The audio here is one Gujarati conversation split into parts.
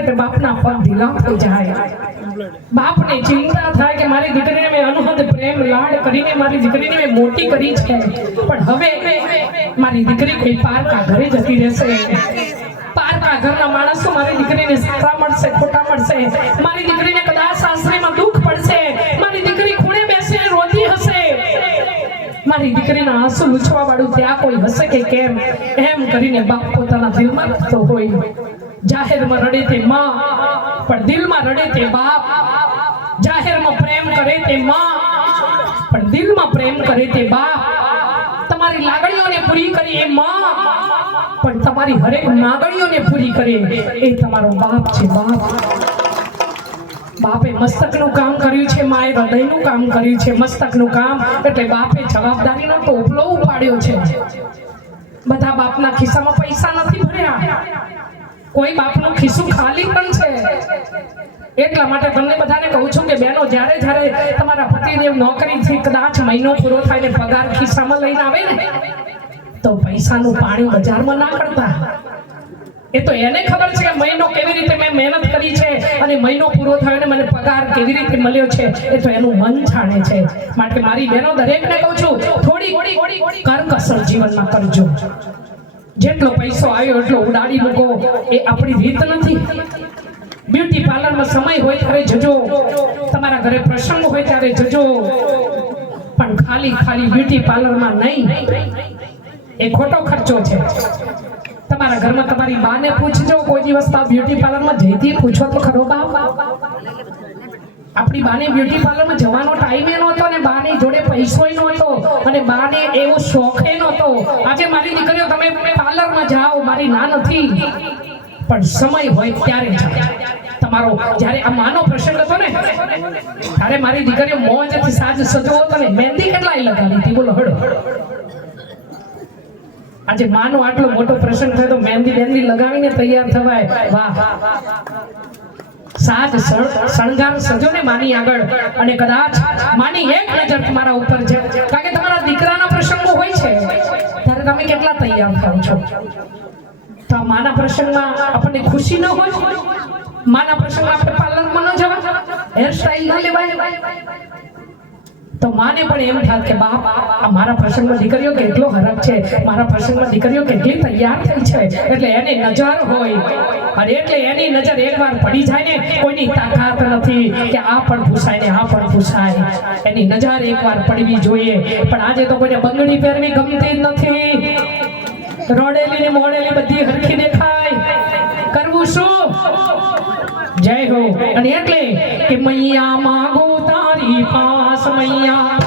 એટલે બાપના પગ ઢીલા થઈ જાય। બાપને ચિંતા થાય કે મારી દીકરીને મેં અનુહદ પ્રેમ લાડ કરીને મારી દીકરીને મેં મોટી કરી છે, પણ હવે મારી દીકરી કોઈ પારકા ઘરે જતી રહેશે। પારકા ઘરના માણસો મારી દીકરીને સારા મળશે ખોટા મળશે, મારી દીકરીને કદાચ સાસરીમાં દુઃખ પડશે, મારી દીકરી ખૂણે બેસીને રોતી હશે, મારી દીકરીના આંસુ લૂછવા વાળું ત્યાં કોઈ હશે કે કેમ, એમ કરીને બાપ પોતાના દિલમાં રડતો હોય। જાહેરમાં રડે તે માં, પણ દિલમાં રડે તે બાપ। જાહેરમાં પ્રેમ કરે તે માં, પણ દિલમાં પ્રેમ કરે તે બાપ। તમારી લાગણીઓને પૂરી કરી એ માં, પણ તમારી હરેક માગણીઓને પૂરી કરે એ તમારો બાપ છે। બાપે મસ્તકનું કામ કર્યું છે, માએ હૃદયનું કામ કર્યું છે। મસ્તકનું કામ એટલે બાપે જવાબદારીનો ટોપલો ઉપાડ્યો છે। બધા બાપના ખિસ્સામાં પૈસા નથી ભર્યા, કોઈ બાપનું ખિસ્સું ખાલી પણ છે। એટલા માટે તમને બધાને કહું છું કે બહેનો, જ્યારે તમારા પતિદેવ નોકરીથી કદાચ મહિનો પૂરો થાય ને પગાર ખિસ્સામાં લઈને આવે ને, તો પૈસાનું પાણી બજારમાં ના કરતા। એ તો એને ખબર છે કે મહિનો કેવી રીતે મેં મહેનત કરી છે અને મહિનો પૂરો થયો ને મને પગાર કેવી રીતે મળ્યો છે, એ તો એનું મન જાણે છે। માટે મારી બહેનો દરેકને કહું છું, થોડી કરકસર જીવનમાં કરજો। જેટલો પૈસો આવ્યો એટલો ઉડાડી મૂકો એ આપણી રીત નથી। બ્યુટી પાર્લરમાં સમય હોય ત્યારે જજો, તમારા ઘરે પ્રસંગ હોય ત્યારે જજો, પણ ખાલી બ્યુટી પાર્લરમાં નહીં, એ ખોટો ખર્ચો છે। તમારા ઘરમાં તમારી બાને પૂછજો, કોઈ દિવસ બ્યુટી પાર્લરમાં જઈતી પૂછો તો ખરો બાપ। આપણી બાને બ્યુટી પાર્લરમાં જવાનો ટાઈમ એ નહોતો ને બાની જોડે પૈસોય નહોતો અને બાને એવો શોખ એ નહોતો। આજે મારી દીકરીઓ તમે પાર્લરમાં જાઓ, મારી ના નથી, પણ સમય હોય ત્યારે જાઓ। તમારો જ્યારે આ માનો પ્રસંગ હતો ને ત્યારે મારી દીકરીઓ મોજથી સાજ સજો હતો ને મહેંદી કેટલાય લગાવી હતી, બોલો હડો। આજે માનો આટલો મોટો પ્રસંગ થયો તો મહેંદી લગાવીને તૈયાર થવાય, વાહ। સાજ શણગાર સજો ને માની આગળ, અને કદાચ માની એક નજર તમારા ઉપર છે, કારણ કે તમારા દીકરાના પ્રસંગો હોય છે ત્યારે તમે કેટલા તૈયાર થાવ છો। તો આ માના પ્રસંગમાં આપણને ખુશી ન હોય, માના પ્રસંગમાં આપણે પાર્લરમાં ન જવાય, હેર સ્ટાઈલ ન લેવાય, તો માને પણ એમ થાય કે બાપ આ મારા પ્રસંગમાં દીકરીઓ કેટલો હરખ છે, મારા પ્રસંગમાં દીકરીઓ કેટલી તૈયાર થઈ છે, એટલે એની નજર હોય, અને એટલે એની નજર એકવાર પડી જાય ને કોઈની તાકાત નથી કે આ પણ પૂછાય ને આ પણ પૂછાય, એની નજર એકવાર પડવી જોઈએ। પણ આજે તો કોઈને બંગડી પહેરવી ગમતી જ નથી, રોડેલી ને મોડેલી બધી હરખી દેખાય, કરવું શું? જય હો। અને એટલે કે મૈયા માગો તારી પાસ, મૈયા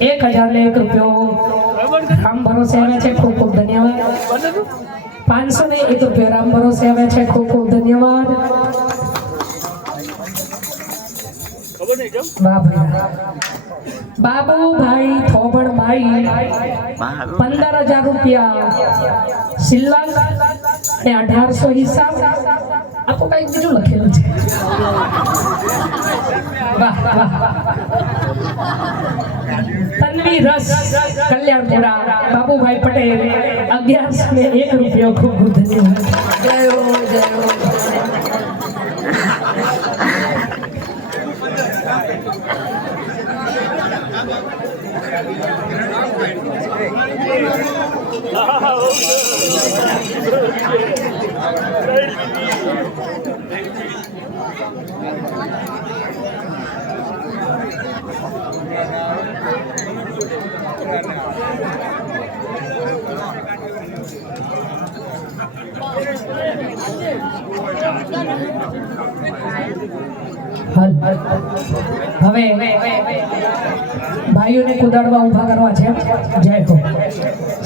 1001 રૂપિયો રામ ભરોસે આવે છે, ખૂબ ખૂબ ધન્યવાદ. 501 રૂપિયો રામ ભરોસે આવે છે, ખૂબ ખૂબ ધન્યવાદ. બાબુભાઈ થોબણભાઈ 15,000 રૂપિયા શિલ્લક અને 1800 હિસાબ. આ તો કઈક બીજું લખેલું છે. વાહ વાહ. તન્વી રસ કલ્યાણપુરા બાબુભાઈ પટેલ 1101 રૂપિયો, ખૂબ ખૂબ ધન્યવાદ. જય હો જય હો. હવે ભાઈઓને કુદાડવા ઊભા કરવા છે. જય હો.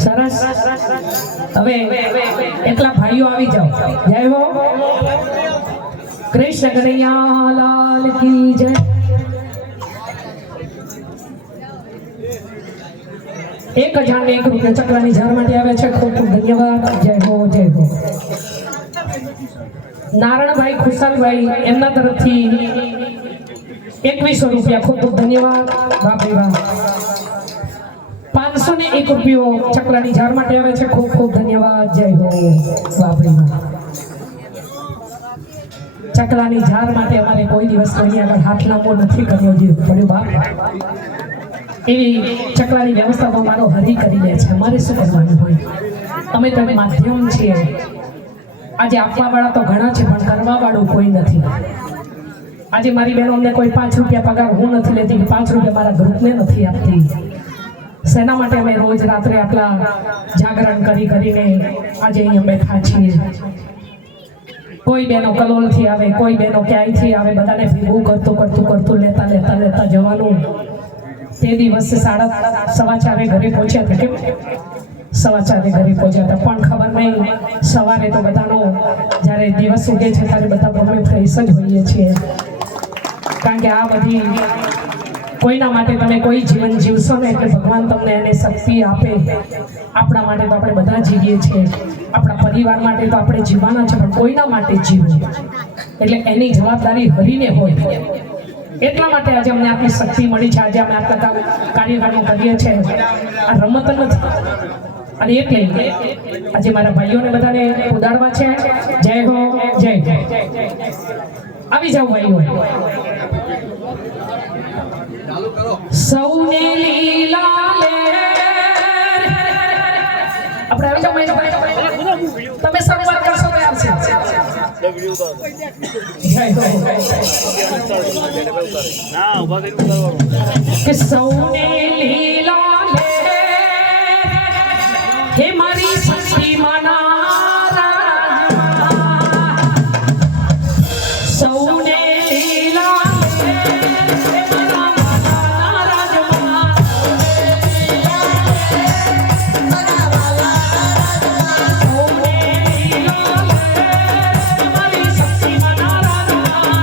સરસ. હવે એટલા ભાઈઓ આવી જાઓ. જય હો. કૃષ્ણ કનૈયા લાલ કી જય. ₹1001 ચક્રની ઝાર માટે આવે છે, ખૂબ ખૂબ ધન્યવાદ. જય હો જય હો. નારણભાઈ ખુશાલભાઈ એમના તરફથી 2100 રૂપિયા, ખૂબ ખૂબ ધન્યવાદ. બાપરે વાહ. 501 રૂપિયો ચકલાની ઝાર માટે આવે છે, ખૂબ ખૂબ ધન્યવાદ. જય હો. બાપરે વાહ. ચકલાની ઝાર માટે અમારે કોઈ દિવસ કોઈની આગળ હાથ લાંબો નથી કર્યો. જે પડ્યો બાપ, એવી ચકલાની વ્યવસ્થા તો મારો હરી કરી લે છે. અમારે શું કરવાનું હોય? અમે તો માધ્યમ છીએ. આજે આપવા વાળા તો ઘણા છે, પણ કરવા વાળું કોઈ નથી. આજે મારી બહેનોને કોઈ 5 રૂપિયા પગાર હું નથી લેતી, 5 રૂપિયા મારા ગ્રુપને નથી આપતી. શેના માટે અમે રોજ રાત્રે આટલા જાગરણ કરીને આજે અહીંયા બેઠા છીએ? કોઈ બહેનો કલોલથી આવે, કોઈ બહેનો ક્યાંયથી આવે, બધાને ભેગું કરતું લેતા જવાનું. તે દિવસે 4:15 ઘરે પહોંચ્યા હતા. કેમ 4:15 ઘરે પહોંચ્યા હતા? પણ ખબર નહીં, સવારે તો બધાનો જ્યારે દિવસ ઉગે છે ત્યારે બધા બહુ ફ્રેશ જ હોઈએ છીએ. કારણ કે આ બધી કોઈના માટે તમે કોઈ જીવન જીવશો ને એટલે ભગવાન તમને એને શક્તિ આપે. આપણા માટે તો આપણે બધા જીવીએ છીએ, આપણા પરિવાર માટે તો આપણે જીવવાના છે, પણ કોઈના માટે જીવવું એટલે એની જવાબદારી હરીને હોય. એટલા માટે આજે અમને આટલી શક્તિ મળી છે. આજે અમે આટલા કાર્યક્રમો કરીએ છીએ. આ રમત નથી. અને એટલે આજે મારા ભાઈઓને બધાને ઉડાડવા છે. જય હો જય. આવી જાઓ ભાઈઓ. સૌને લીલા લે. આપણે આવી જાઓ ભાઈ. તમે સંવાદ કરશો તો આવશે. કે સૌને લીલા લે હે મારી સસી માના રાજમાં. સૌને લીલા લે હે મારા માના રાજમાં. સૌને લીલા લે હે મારી સસી માના રાજમાં.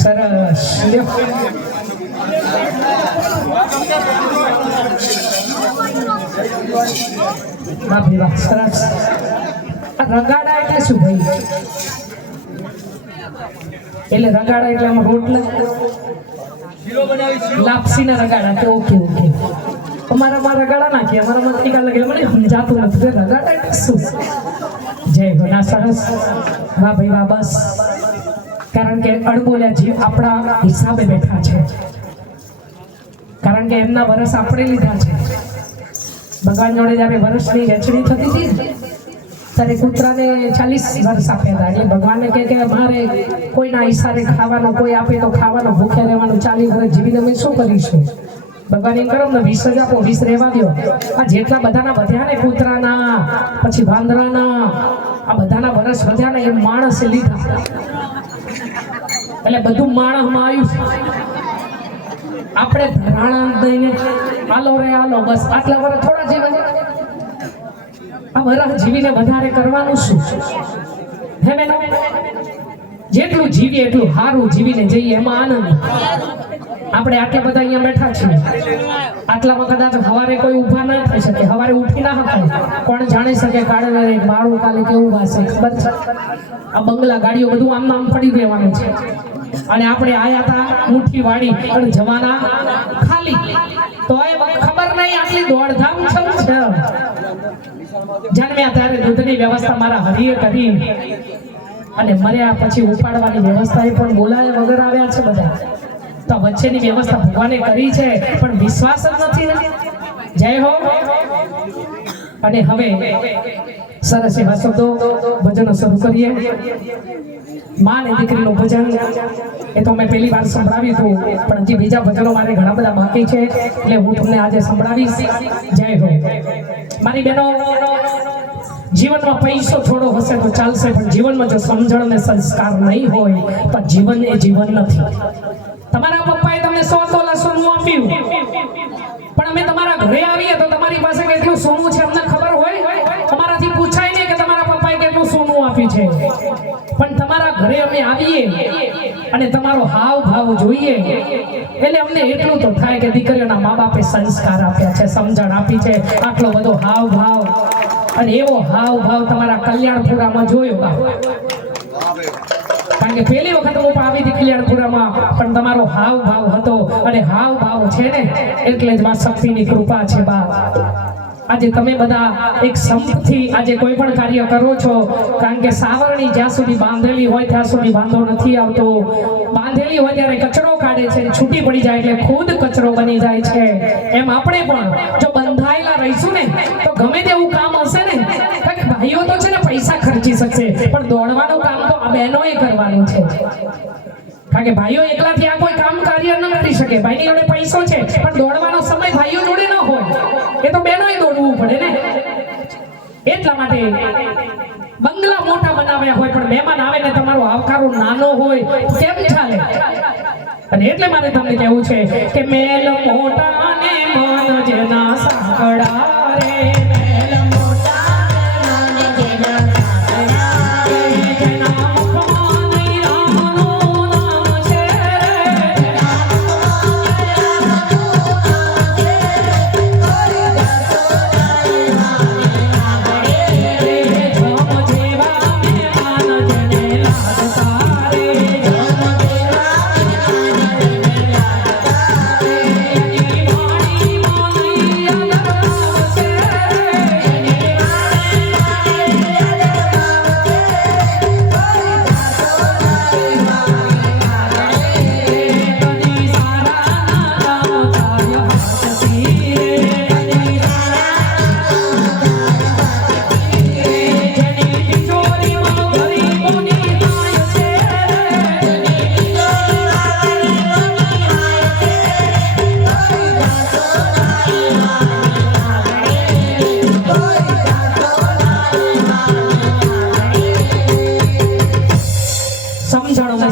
સરસ વાહ સરસ. રગાડા એટલે શું ભાઈ? એટલે રગાડા એટલે આમાં રોટલા લાપસીના રગાડા કે ઓકે ઓકે. અમારામાં રગાડા નાખીએ, અમારામાં ટીકા લગે મને સમજાતું નથી રગાડા એટલે શું. જય ભલા સરસ વાહ ભાઈ વાહ. બસ કારણ કે અડબોલ્યા જીવ આપણા હિસાબે બેઠા છે, કારણ કે એમના વરસ આપણે લીધા છે. ભગવાન જોડે જયારે વર્ષની વેચણી થતી હતી ત્યારે કૂતરાને 40 વર્ષ આપ્યા હતા. એટલે ભગવાનને કે મારે કોઈના ઈશારે ખાવાનું, કોઈ આપે તો ખાવાનું, ભૂખ્યા રહેવાનું, 40 વર્ષ જીવીને અમે શું કરીશું? ભગવાન એમ કરો ને 20 જ આપો, 20 રહેવા દો. આ જેટલા બધાના વધ્યા ને કૂતરાના પછી વાંદરાના આ બધાના વર્ષ વધ્યા ને એ માણસે લીધા. એટલે બધું માણસમાં આવ્યું છે. આપણે ધરાણા દઈને હાલો રે હાલો, બસ આટલા વર્ષ થોડા જીવે. આ વર્ષ જીવીને વધારે કરવાનું શું? હે બેનો, જેટલું જીવીએ એટલું સારું જીવીને જઈએ એમાં આનંદ. આપણે આટલા બધા અહીંયા બેઠા છીએ, આટલામાં કદાચ સવારે કોઈ ઊભા ના થઈ શકે, સવારે ઉઠી ના શકાય. કોણ જાણી શકે કાળે માળું કાલે કેવું વાસે? ખબર છે? આ બંગલા ગાડીઓ બધું આમ નામ પડી રહેવાનું છે. અને આપણે આયા હતા મુઠ્ઠી વાળી અને જવાના ખાલી, તોય ખબર નહીં આટલી દોડધામ છે. જન્મ્યા ત્યારે દૂધની વ્યવસ્થા મારા હરિએ કરી અને મર્યા પછી ઉપાડવાની વ્યવસ્થા એ પણ બોલાયા વગર આવ્યા છે બધા. તો વચ્ચેની વ્યવસ્થા ભગવાને કરી છે પણ વિશ્વાસ જ નથી. જય હો. અને હવે સરસ એવા શબ્દો ભજનો શરૂ કરીએ. માં ને દીકરીનું ભજન એ તો મેં પહેલી વાર સંભળાવ્યું હતું, પણ હજી બીજા ભજનો મારે ઘણા બધા બાકી છે, એટલે હું તમને આજે સંભળાવીશ. જય હો. મારી બહેનો, જીવનમાં પૈસો થોડો હશે તો ચાલશે, પણ જીવનમાં જો સમજણ અને સંસ્કાર નહીં હોય તો જીવન એ જીવન નથી. તમારા પપ્પાએ તમને 100 તોલા સોનું આપ્યું, પણ અમે તમારા ઘરે આવીએ તો તમારી પાસે કેટલું સોનું છે અમને ખબર હોય? અમારાથી પૂછાય નહીં કે તમારા પપ્પાએ કેટલું સોનું આપ્યું છે. પણ તમારા ઘરે અમે આવીએ અને તમારો હાવ ભાવ જોઈએ એટલે અમને એટલું તો થાય કે દીકરીઓના મા બાપે સંસ્કાર આપ્યા છે, સમજણ આપી છે. આટલો બધો હાવ ભાવ અને એવો હાવ ભાવ તમારા કલ્યાણપુરામાં જોયો. કારણ કે પહેલી વખત હું આવી હતી કલ્યાણપુરામાં, પણ તમારો હાવ ભાવ હતો અને હાવ ભાવ છે ને એટલે જ માં શક્તિની કૃપા છે. બા આજે તમે બધા એક સંપથી આજે કોઈ પણ કાર્ય કરો છો, કારણ કે સાવરણી જ્યાં સુધી બાંધેલી હોય ત્યાં સુધી વાંધો નથી આવતો. બાંધેલી હોય ત્યારે કચરો કાઢે છે, છૂટી પડી જાય એટલે ખુદ કચરો બની જાય છે. એમ આપણે પણ જો બંધાયેલા રહીશું ને તો ગમે તેવું કામ હશે ને, કારણ કે ભાઈઓ તો છે ને પૈસા ખર્ચી શકશે, પણ દોડવાનું કામ તો આ બહેનોએ કરવાનું છે. કારણ કે ભાઈઓ એકલાથી આ કોઈ કામ કાર્ય ન કરી શકે. ભાઈની જોડે પૈસો છે પણ દોડવાનો સમય ભાઈઓ જોડે ન હોય, એ તો બહેનોએ દોડવું પડે ને. એટલા માટે બંગલા મોટા બનાવ્યા હોય પણ મહેમાન આવે ને તમારો આવકારો નાનો હોય કેમ ચાલે? અને એટલે મારે તમને કહેવું છે કે મેલ મોટા ને મન જેના સાંકળા રે, મેલ મોટા ને મન જેના સાંકળા રે, જેના મુખમાં નહીં રામનું નામ છે, જેના મુખમાં નહીં રામનું નામ છે,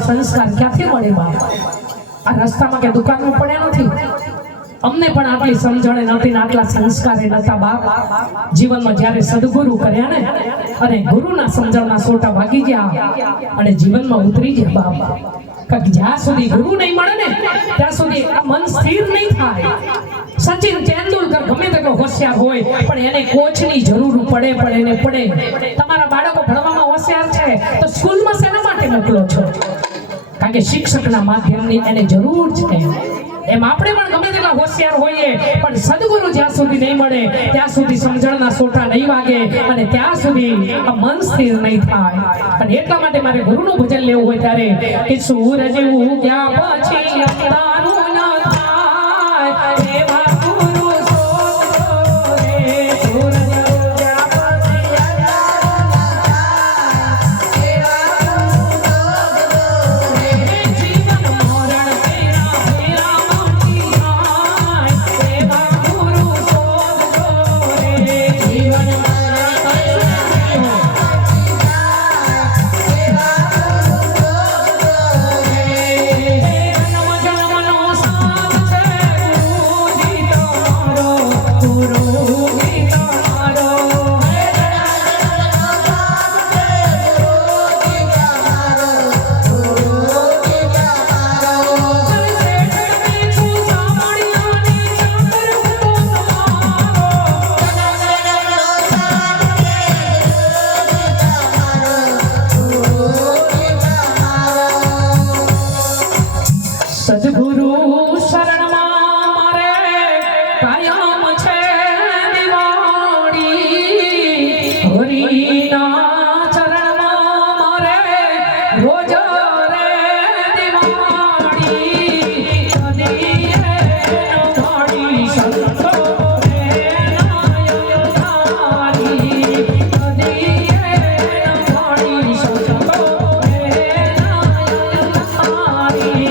સંસ્કાર ક્યાંથી મળે? બાપ આ રસ્તામાં કે દુકાનમાં પડ્યા નથી. અમને પણ આટલી સમજણ નહોતી ને આટલા સંસ્કારે નહોતા બાપ. જીવનમાં જ્યારે સદગુરુ કર્યા ને અને ગુરુના સમજણના સોટા ભાગી ગયા અને જીવનમાં ઉતરી ગયા બાપ. કારણ જ્યાં સુધી ગુરુ નહીં મળે ને ત્યાં સુધી આ મન સ્થિર નહીં થાય. સચિન તેંડુલકર ગમે તેટલો હોશિયાર હોય પણ એને કોચની જરૂર પડે. તમારા બાળકો ભણવામાં હોશિયાર છે તો સ્કૂલમાં શેના માટે મોકલો છો? કારણ કે શિક્ષકના માધ્યમની એને જરૂર છે. એમ આપણે પણ ગમે તેટલા હોશિયાર હોઈએ પણ સદગુરુ જ્યાં સુધી નહીં મળે ત્યાં સુધી સમજણના સોટા નહીં વાગે અને ત્યાં સુધી આ મન સ્થિર નહીં થાય. અને એટલા માટે મારે ગુરુનું ભજન લેવું હોય ત્યારે કે સૂરજ ઉગ્યા પછી અંધારું ન થાય એવા ગુરુ શોધો રે. સૂરજ ઉગ્યા પછી અંધારું ન થાય એવા ગુરુ શોધો રે. જીવન મરણ ફેરા સદગુરુ શરણમાં મારે કાયમ છે દિવાળી. હરિના ચરણમાં મારે રોજ રે દિવાળી. કદી નવાળી સંતો રે નાય ધારી. કદી નવાળી સંતો રે નાય ધારી.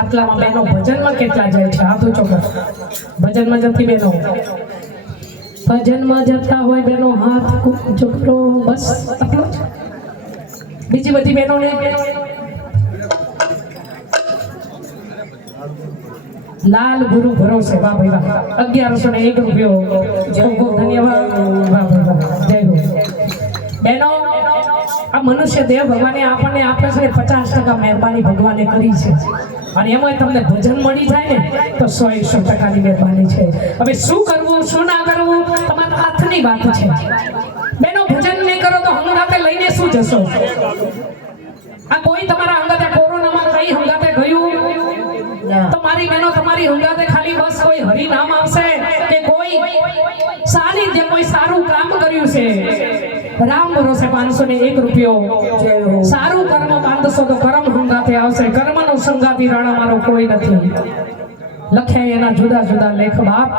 આટલામાં બહેનો ભજનમાં કેટલા જાય છે? હાથ ઊંચો કરો. ભજનમાં જતી બહેનો, ભજનમાં જતા હોય બહેનો હાથ ઊંચો કરો. બસ આટલો જ. બીજી બધી બહેનોને લાલ ગુરુ ભરોસે. વાહ ભાઈ વાહ. 1101 રૂપિયો. ખૂબ ખૂબ ધન્યવાદ. વાહ ભાઈ વાહ. જય હો. બહેનો, આ મનુષ્ય દેહ ભગવાને આપણને આપે છે 50% મહેરબાની ભગવાને કરી છે અને એમાં તમને ભજન મળી જાય ને તો 100% મહેરબાની છે. હવે શું કરવું શું ના કરવું તમારા હાથની વાત છે. બેનો ભજન નહીં કરો તો હંગાતે લઈને શું જશો? આ કોઈ તમારા હંગાતે કોરોનામાં કઈ હંગાતે ગયું તો મારી બહેનો તમારી હંગાતે ખાલી બસ કોઈ હરિ નામ આવશે કે કોઈ સાનિધ્ય કોઈ સારું કામ કર્યું છે રામ ભરોસે 501 રૂપિયો સારું કર્મ બાંધશો તો કર્મ હંગાથે આવશે કર્મનો સંગાતી રાણા મારો કોઈ નથી લખે એના જુદા જુદા લેખ બાપ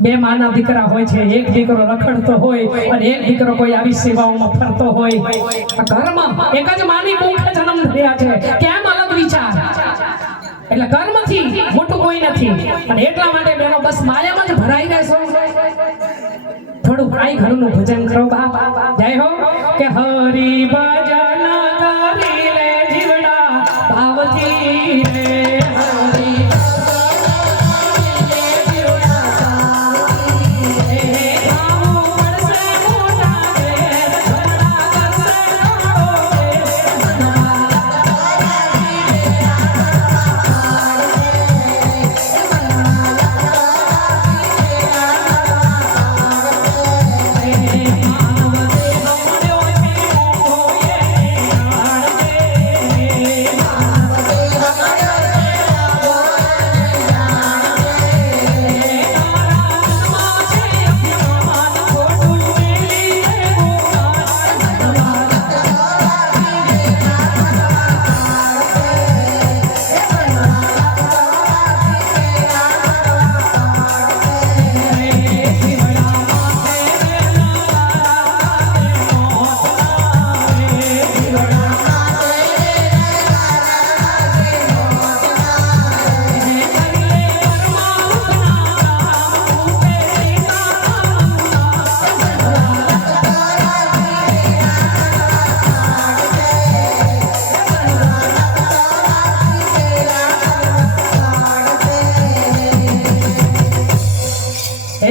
બે માના દીકરા હોય છે એક દીકરો રખડતો હોય અને એક દીકરો કોઈ આવી સેવાઓમાં ફરતો હોય આ કર્મ એક જ માની મુખે જન્મ થયા છે કેમ અલગ વિચાર એટલે કર્મથી મોટું કોઈ નથી અને એટલા માટે બેનો બસ માયામાં જ ભરાઈ રહેશો થોડું ભાઈ ઘરનું ભજન કરો બાપ જય હો કે હરી ભજન કરી લે જીવડા ભાવથી રે હરી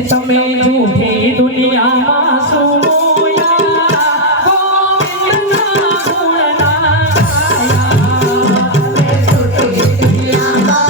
તમે જૂઠી દુનિયામાં સુમોયા ગોવિંદના ગુણના જૂઠી દુનિયામાં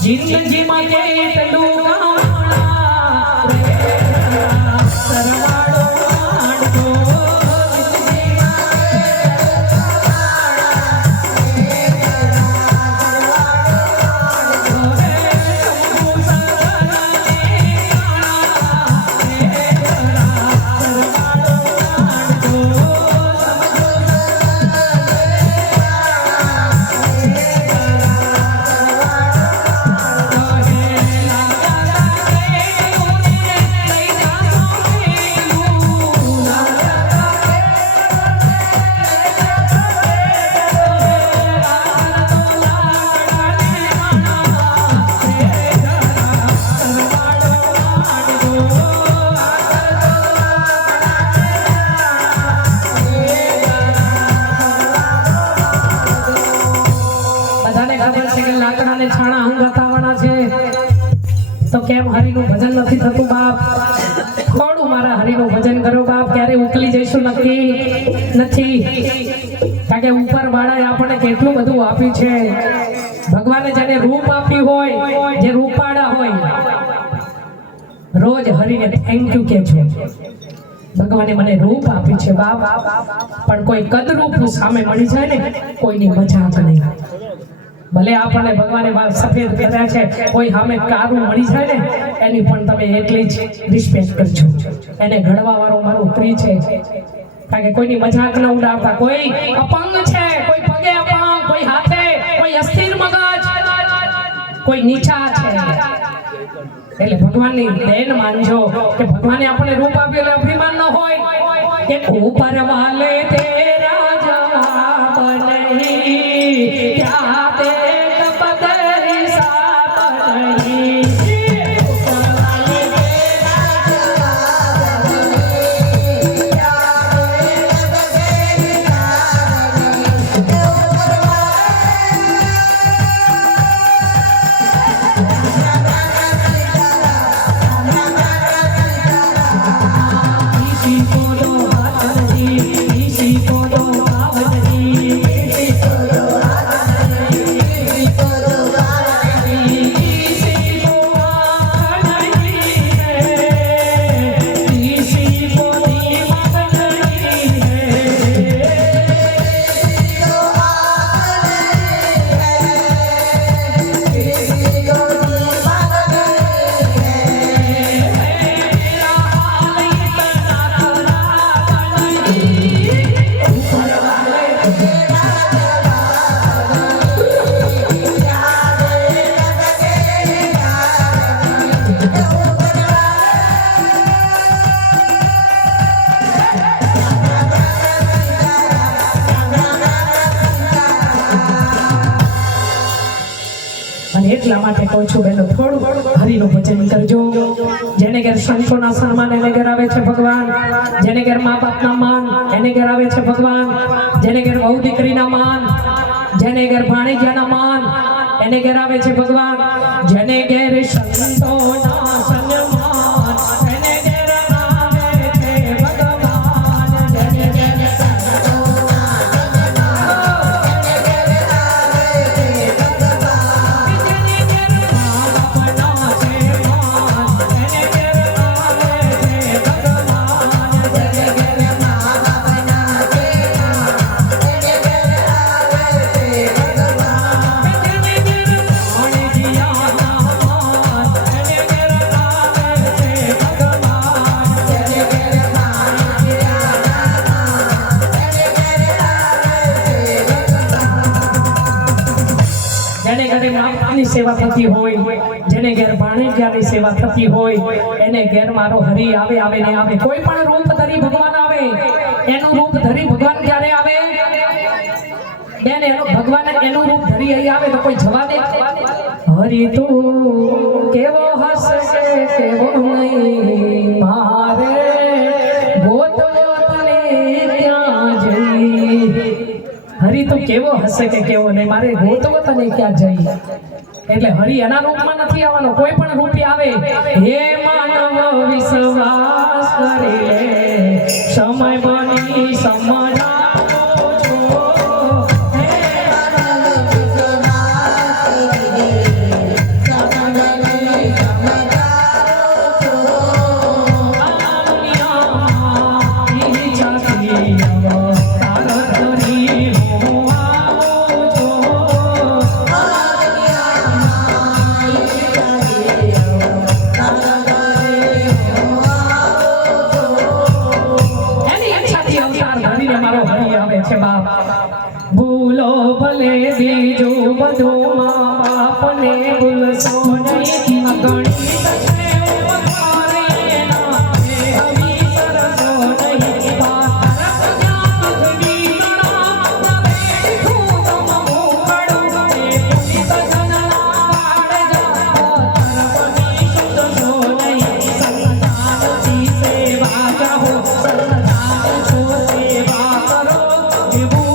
જિંદગી માં કેટલું ગામડા સરવાળો માંડો લાકડાને છાણા હંગાતાવાના છે તો કેમ હરિનું ભજન નથી થતું બાપ થોડું મારા હરિનું ભજન કરો બાપ ક્યારે ઉકલી જઈશું નક્કી નથી કારણ કે ઉપર વાળાએ આપણને કેટલું બધું આપ્યું છે ભગવાને જેને રૂપ આપ્યું હોય જે રૂપાળા હોય રોજ હરિને થેન્ક યુ કે છે ભગવાને મને રૂપ આપ્યું છે બાપ પણ કોઈ કદરૂપ સામે મળી જાય ને કોઈની મજાક નહીં ભલે આપણને ભગવાને સફેદ કર્યા છે કોઈ સામે કારું મળી જાય ને એની પણ તમે એટલી જ રિસ્પેક્ટ કરજો એને ઘડવા વાળો મારો પ્રિય છે કારણ કે કોઈની મજાક ન ઉડાડતા કોઈ અપંગ છે કોઈ પગે અપંગ કોઈ હાથે કોઈ અસ્થિર મગજ કોઈ નીચા છે એટલે ભગવાનની દેન માનજો કે ભગવાને આપણને રૂપ આપ્યું એટલે અભિમાન ન હોય કે ઉપર વાલે તેરા જવાબ નહીં ક્યાં તે પદરી સાપ નહીં એટલા માટે કહું છું બહેનો થોડું હરિનું ભજન કરજો. જેને ઘેર સંતોના સન્માન એને ઘેર આવે છે ભગવાન, જેને ઘેર મા બાપના માન એને ઘેર આવે છે ભગવાન, જેને ઘેર વહુ દીકરીના માન, જેને ઘેર ભાણેજિયાના માન એને ઘેર આવે છે ભગવાન, જેને ઘેર સંતોના સન્માન એને ઘેર આવે છે ભગવાન, જેને ઘેર સેવા થતી હોય, જેને ઘેર ભાણેજિયાની સેવા થતી હોય એને ઘેર મારો હરી આવે આવે ને આવે. કોઈ પણ રૂપ ધરી ભગવાન આવે, એનું રૂપ ધરી ભગવાન ક્યારે આવે બેન? ભગવાન એનું રૂપ ધરી અહીં આવે તો કોઈ જવા દે? હરી તું કેવો હશે કેવો નહીં, મારે ગોતવો તને ક્યાં જઈ. હરી તું કેવો હશે કે કેવો નહીં, મારે ગોતવો તને ક્યાં જઈ. એટલે હરિ એના રૂપમાં નથી આવવાનો, કોઈ પણ રૂપે આવે. હે માનવ વિશ્વાસ કરી લે, સમય બની સમજાવો છો. હે માનવ વિશ્વાસ કરી લે, સમય બની સમજાવો છો. આ દુનિયામાં ઈચ્છા થી તારો ધરી હું આવું છું. ભૂલો ભલે બીજું બધું મા બાપને ભૂલશો નહીં. ગણિત છે વધારે એના હવી સરસો નહીં. પાતર જ્ઞાન વિના બેઠું તમ મોકળું એ પુનિત જનના વાડ જા. તરફની શુદ્ધશો નહીં. સંતાનથી સેવા જાહો, સંતાન છો સેવા કરો. એવું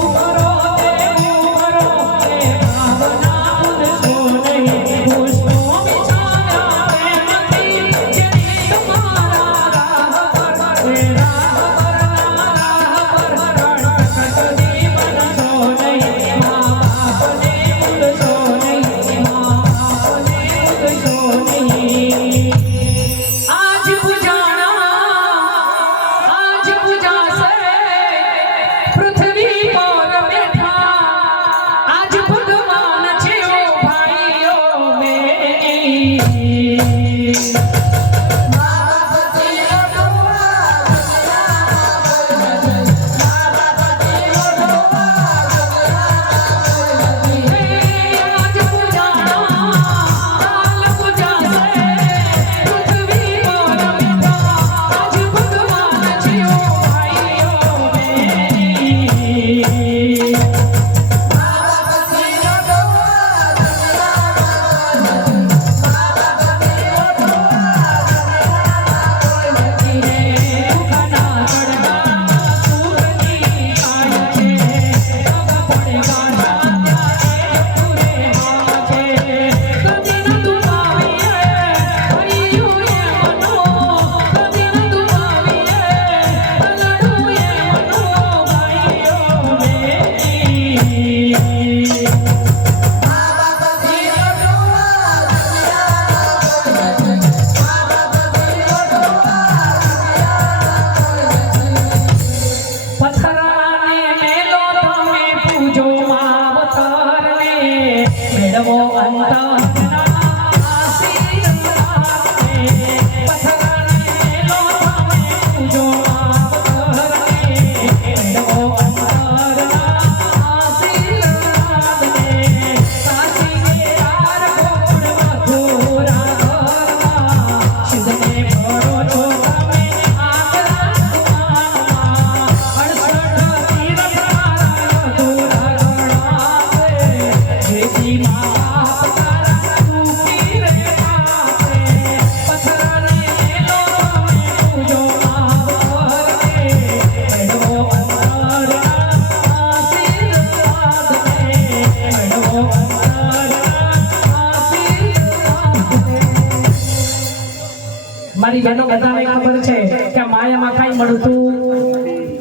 મારી બહેનો બધાને ખબર છે કે આ માયામાં કાંઈ મળતું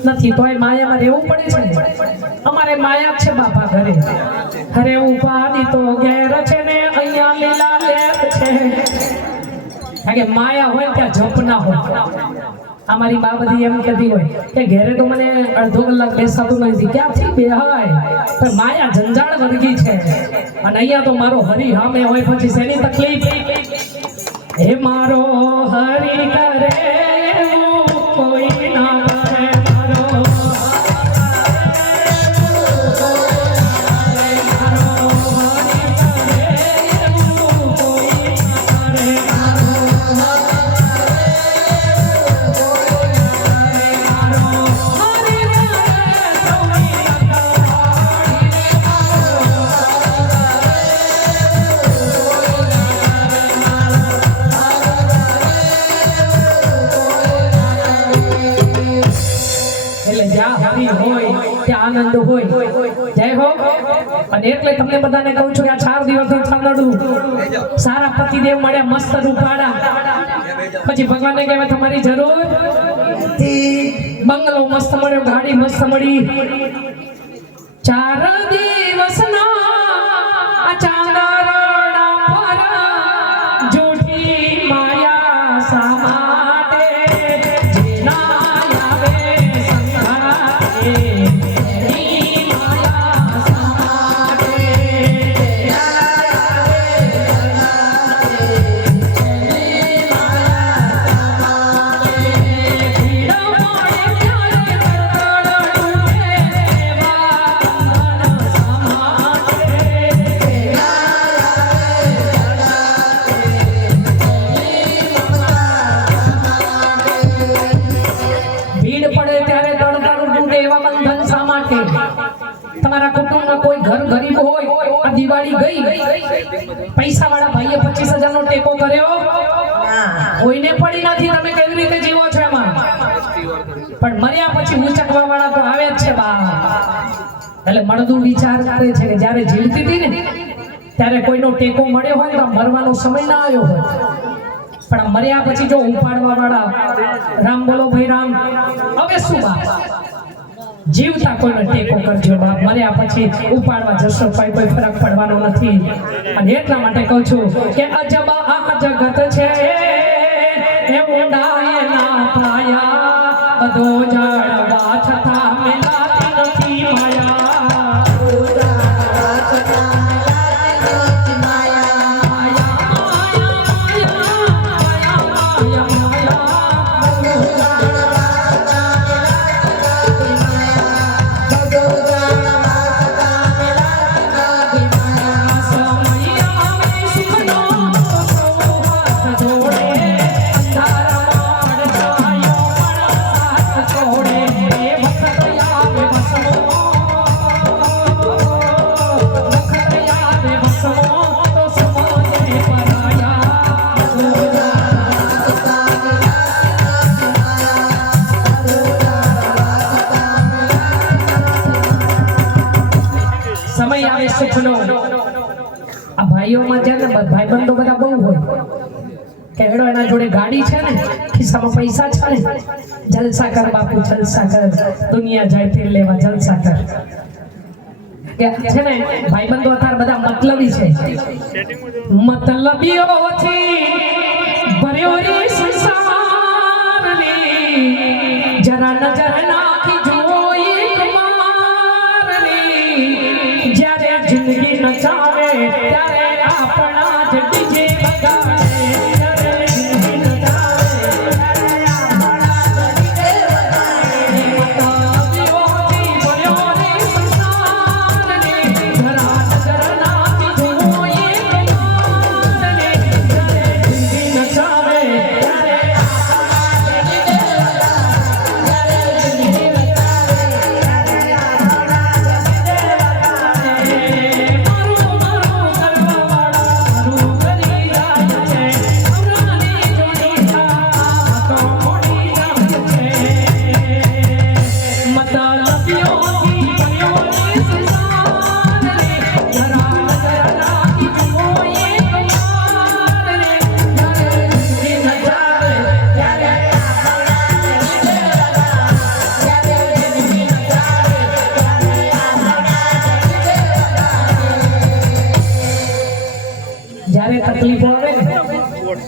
નથી, તોય માયામાં રહેવું પડે છે ને. અમારે માયા છે બાપા ઘરે. ઘરે ઉપાડી તો ઘેર છે ને અહીંયા લીલા લેર છે. કારણ કે માયા હોય ત્યાં જપ ના હોય. અમારી બા બધી એમ કહેતી હોય કે ઘેરે તો મને અડધો કલાક બેસાતું નથી, ક્યાંથી બેહાય, પણ માયા જંજાળ વર્ગી છે. અને અહીંયા તો મારો હરી હામે હોય, પછી શેની તકલીફ? હે મારો હરી કરે કોઈ ના કરે, મારો આનંદ હોય. જય હો. અને એટલે તમને બધાને કહું છું કે આ 4 દિવસનું ઠંડડું સારા પતિદેવ મળ્યા, મસ્ત રૂપાળા. પછી ભગવાનને કહેવાય તમારી જરૂર બંગલો મસ્ત મળ્યો, ગાડી મસ્ત મળી. 4 દિવસના આ ચાંદરડા પર જૂઠી માયા સામાટે જેના આવે સંઘાટે. તમારા કુટુંબમાં કોઈ ઘર ગરીબ હોય, આ દિવાળી ગઈ, પૈસા વાળા ભાઈએ 25,000 નો ટેકો કર્યો, કોઈને પડી નથી. તમે કેવી રીતે જીવો છો એમાં? પણ મર્યા પછી ઉચકવા વાળા તો આવે જ છે બા. એટલે મળદું વિચાર કરે છે કે જ્યારે જીવતી હતી ને ત્યારે કોઈનો ટેકો મળ્યો હોય તો મરવાનો સમય ના આવ્યો હોય, પણ મર્યા પછી જો ઉપાડવા વાળા, રામ બોલો ભાઈ રામ. હવે શું બા, જીવતા કોઈનો ટેકો કરજો બાપ, મર્યા પછી ઉપાડવા જશો કોઈ ફરક પડવાનો નથી. અને એટલા માટે કહું છું કે અજબ આ જગત છે એ ઊંડાએ ના પાયા, બધો જાણવા છતાં મિલાતી નથી માયા. આ ભાઈઓમાં છે ને ભાઈબંધો બધા બહુ હોય કે હેડો એના જોડે ગાડી છે ને, ખિસ્સામાં પૈસા છે ને, જલસા કર બાપુ જલસા કર, દુનિયા જાય તેલ લેવા જલસા કર. કે છે ને ભાઈબંધો અત્યારે બધા મતલબી છે. મતલબીઓથી ભર્યો રે સંસાર રે, જરા નજર નાખી જોઈ કમાર રે. જ્યારે જિંદગી નચાવે ત્યારે આપણા જ ડીજે વગાડે.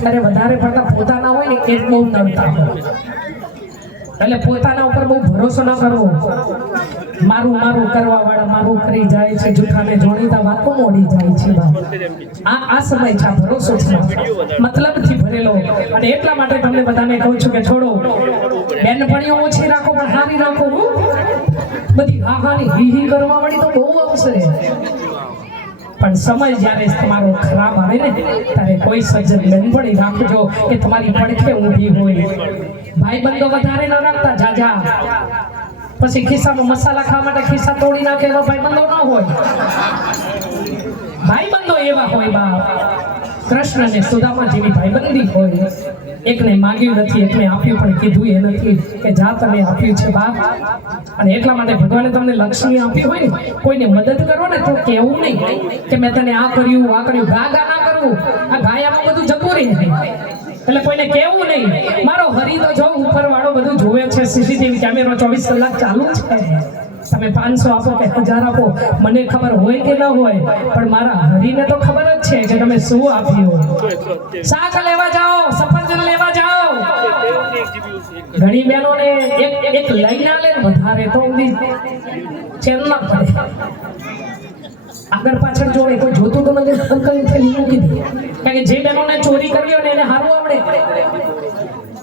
અરે વધારે પડતા પોતાના હોય ને એ જ બહુ નડતા હોય. એટલે પોતાના ઉપર બહુ ભરોસો ન કરવો. મારું મારું કરવા વાળા મારું કરી જાય છે, જૂઠાને જોડીતા વાતો મોડી જાય છે. આ સમય છે, આ ભરોસો છે, મતલબથી ભરેલો. અને એટલા માટે તમને બધાને કહું છું કે છોડો, બેનપણીઓ ઓછી રાખો પણ હારી રાખો. બધી હાહાની હી કરવા વાળી તો બહુ આવશે, પણ સમય જ્યારે તમારો ખરાબ આવે ને ત્યારે કોઈ સજ્જન બેનપણી રાખજો કે તમારી પડખે ઊભી હોય. ભાઈબંધો વધારે ન રાખતા જાજા, પછી ખિસ્સામાં મસાલા ખાવા માટે ખિસ્સા તોડી નાખે એવા ભાઈબંધો ન હોય. ભાઈબંધો એવા હોય બાપ, કૃષ્ણ ને સુદામા જેવી ભાઈબંધી હોય. એકને માંગ્યું નથી, એકને આપ્યું પણ કીધું એ નથી કે જા તને આપ્યું છે બાપ. અને એટલા માટે ભગવાને તમને લક્ષ્મી આપી હોય ને, કોઈને મદદ કરો ને તો કેવું નહીં કે મેં તને આ કર્યું આ કર્યું. ગા ના કરવું, આ ગાયામાં બધું જતું રહે. એટલે કોઈને કેવું નહીં. મારો હરી તો જો ઉપર વાળો બધું જોવે છે, સીસીટીવી કેમેરો 24 કલાક ચાલુ છે. તમે 500 આપો કે 1000 આપો, મને ખબર હોય કે ન હોય, પણ મારા હરીને તો ખબર જ છે કે તમે શું આપ્યું. શાક લેવા જાઓ, સફરજન લેવા જાઓ, ઘણી બહેનોને એક લઈને આલે વધારે તો ચેન ના પડે. આગળ પાછળ જોવે, કોઈ જોતું તો નથી, અંકલ થેલી મૂકી દે. કારણ કે જે બહેનોને ચોરી કરી હોય ને એને હારું આવડે,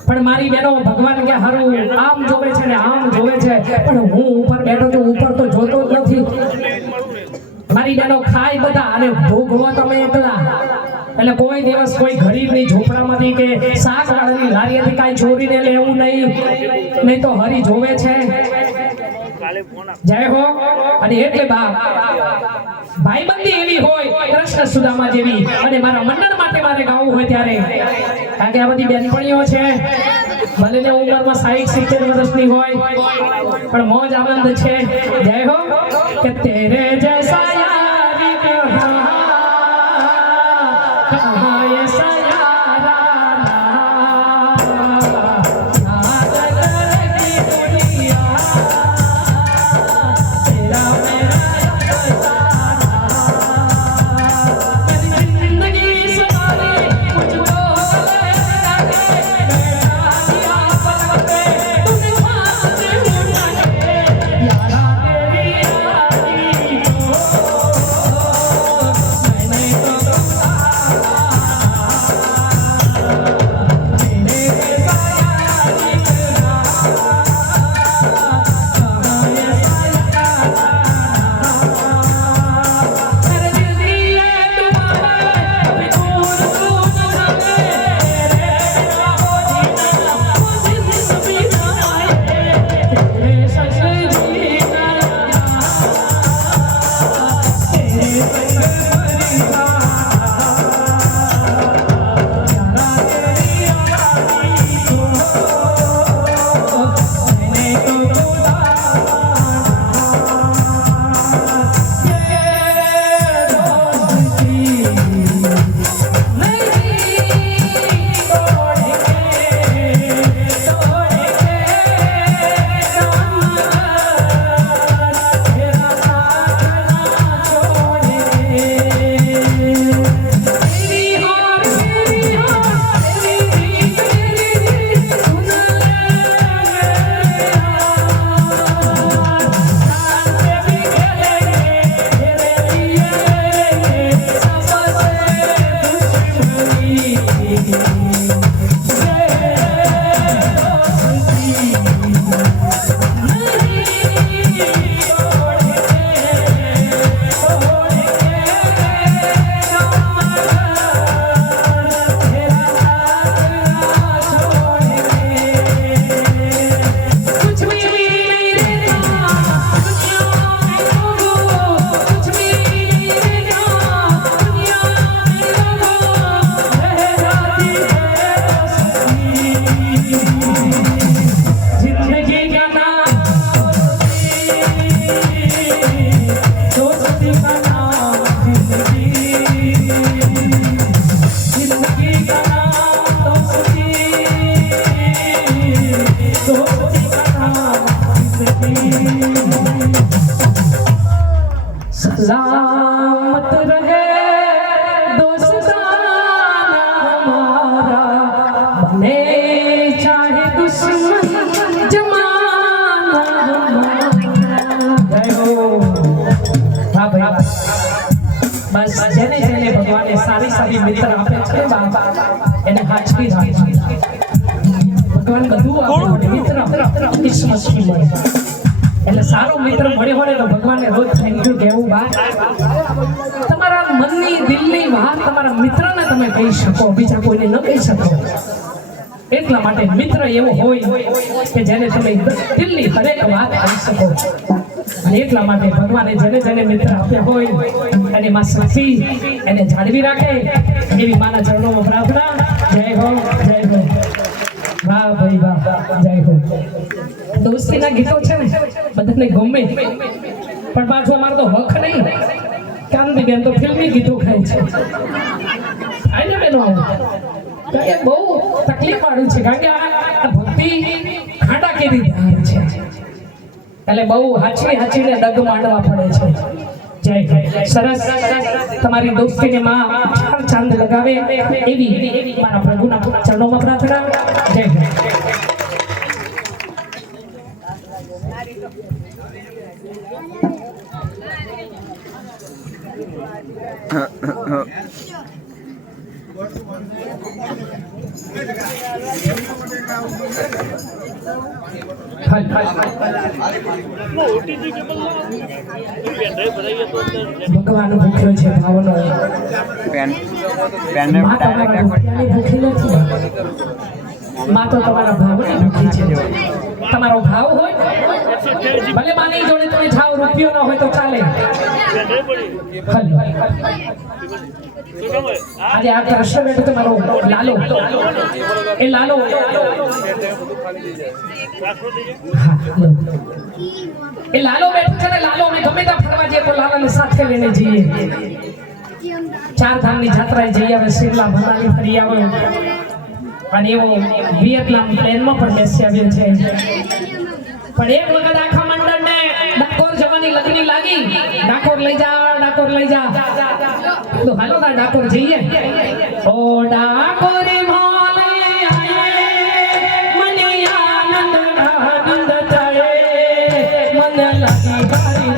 પણ મારી બહેનો ભગવાન કે હારું આમ જોવે છે ને આમ જોવે છે, પણ હું ઉપર બેઠો છું, ઉપર તો જોતો જ નથી. મારી બહેનો ખાય બધા અને ભોગવો તમે એકલા. એટલે કોઈ દિવસ કોઈ ગરીબની ઝોપડામાંથી કે શાકવાળાની લારીએથી કાંઈ ચોરીને લેવું નહીં તો હરી જોવે છે. જય હો. અને એટલે બાપ ભાઈબંધી એવી હોય કૃષ્ણ સુદામા જેવી. અને મારા મંડળ માટે મારે ગાવું હોય ત્યારે, કારણ કે આ બધી બેનપણીઓ છે, ભલે ને ઉંમરમાં 60-70 વર્ષની હોય, પણ મોજ આનંદ છે. જય હો. કે તેરે જૈસા યારી કહા એસા દુશ્મન જમાના જય હો હા ભાઈ બસ જેને જેને ભગવાને સારી સારી મિત્ર આપે છે બાપા એને હાચવી રાખે ભગવાન બધું આપે મિત્ર કિસ્મતથી મળે એટલે સારો મિત્ર મળ્યો હોય તો ભગવાનને રોજ થેન્ક યુ કહેવું બા તમારા મનની દિલની વાત તમારા મિત્રને તમે કહી શકો બીજા કોઈને ન કહી શકો એટલા માટે મિત્ર એવો હોય કે જેને તમે દિલની હરેક વાત કહી શકો અને એટલા માટે ભગવાને જેને જેને મિત્ર આપ્યા હોય અને માં સાચી એને જાળવી રાખે એવી માના ચરણોમાં પ્રાર્થના જય હો વાહ ભાઈ વાહ જય હો દોસ્તીના ગીતો છે ને બધાને ગમે પણ પાછું અમારો તો હક નહીં કાંદી બેન તો ફિલ્મી ગીતો ખાય છે આને બેનો કે બહુ તકલીફ વાળું છે કારણ કે આ ભક્તિ ખાડા કેરી ધાર છે એટલે બહુ હાચવીને ડગ માંડવા પડે છે જય સરસ તમારી દોસ્તીને માં ચાર ચાંદ લગાવે એવી મારા પ્રભુના ચરણોમાં પ્રાર્થના જય ભગવાન ભૂખ્યો છે ભાવનો ભૂખી નથી માં તો તમારા ભાવની ભૂખી છે તમારો ભાવ હોય ભલે માની જોડે તમે જાઓ રૂપિયો ના હોય તો ચાલે આજે આ કૃષ્ણ બેઠો તમારો લાલો એ લાલો એ લાલો બેઠો છે ને લાલો અમે ગમે ત્યાં ફરવા જઈએ તો લાલાને સાથે લઈને જઈએ ચાર ધામની જાત્રાએ જઈ આવે શિમલા મનાલી ફરી આવે અને એવો વિયેતનામ પ્લેનમાં પણ બેસી આવ્યો છે પણ એક વખત આખા મંડળને ડાકોર જવાની લગ્ન લાગી ડાકોર લઈ જા તો હાલો ના ડાકોર જઈએ ઓ ડાકોર મોલે મને આનંદ થાય મને લાગી તારી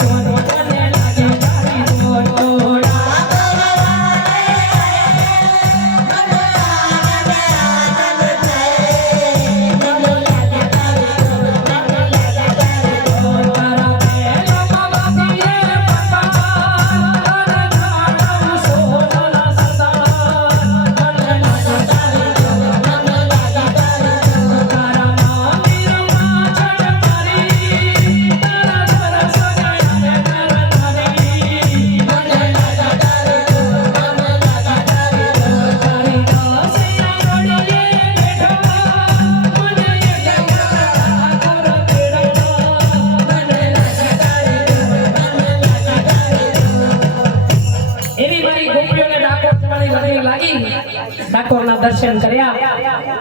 ડાકોરના દર્શન કર્યા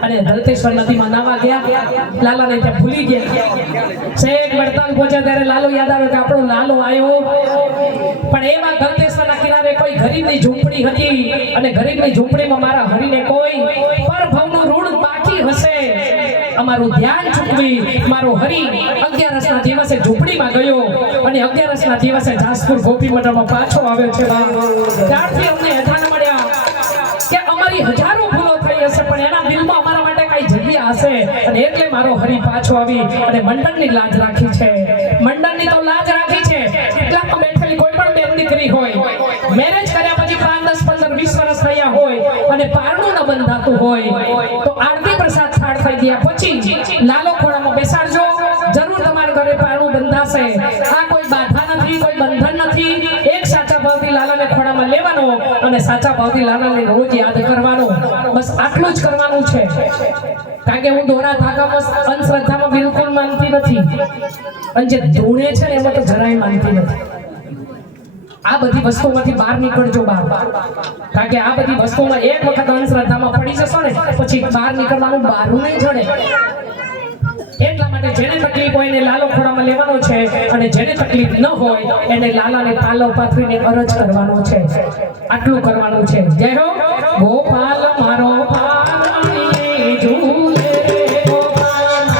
અને ધરતેશ્વર નદીમાં નાવા ગયા લાલાને ત્યાં ભૂલી ગયા શેખ વડતાલ પહોંચ્યા ત્યારે લાલો યાદ આવ્યો કે આપણો લાલો આવ્યો પણ એમાં ધરતેશ્વરના કિનારે કોઈ ગરીબની ઝૂંપડી હતી અને ગરીબની ઝૂંપડીમાં મારા હરીને કોઈ પરભવનું ઋણ બાકી હશે અમારું ધ્યાન ચૂકવી મારો હરી 11ના દિવસે ઝૂંપડીમાં ગયો અને 11ના દિવસે જાસપુર ગોપી મંડળમાં પાછો આવ્યો છે ત્યારથી અમને હેઠાણ મળ્યા કે અમારી હજારો ભૂલો થઈ હશે પણ એના દિલમાં અમારા માટે કઈ જગ્યા હશે અને એટલે મારો હરી પાછો આવી અને મંડળની લાજ રાખી છે મંડળની તો લાજ રાખી છે એટલા બેઠેલી કોઈ પણ બેન દીકરી હોય મેરેજ કર્યા પછી 5, 10, 15, 20 વર્ષ થયા હોય અને પારણું ન બંધાતું હોય તો આરતી પ્રસાદ થાળ થઈ ગયા પછી લાલો ખોળામાં બેસાડજો જરૂર તમારા ઘરે પારણું બંધાશે આ કોઈ બાધા નથી કોઈ બંધન નથી એક સાચા ભાવથી લાલાને ખોળામાં લેવાનો અને સાચા ભાવથી લાલાને રોજ યાદ કરવાનો બસ આટલું જ કરવાનું છે કારણ કે હું દોરા ધાગામાં અંધશ્રદ્ધામાં બિલકુલ માનતી નથી અને જે ધૂણે છે ને એમાં તો જરાય માનતી નથી આ બધી વસ્તુઓમાંથી બહાર નીકળજો કારણ કે આ બધી વસ્તુઓમાં એક વખત અંધશ્રદ્ધામાં પડી જશો ને પછી બહાર નીકળવાનું બહારું નહીં જડે એટલા માટે જેને તકલીફ હોય એને લાલો ખોળામાં લેવાનો છે અને જેને તકલીફ ન હોય એને લાલાને પાલવ પાથરીને અરજ કરવાનો છે આટલું કરવાનું છે જય હો ગોપાલ મારો પાલવ ઝૂલે ગોપાલ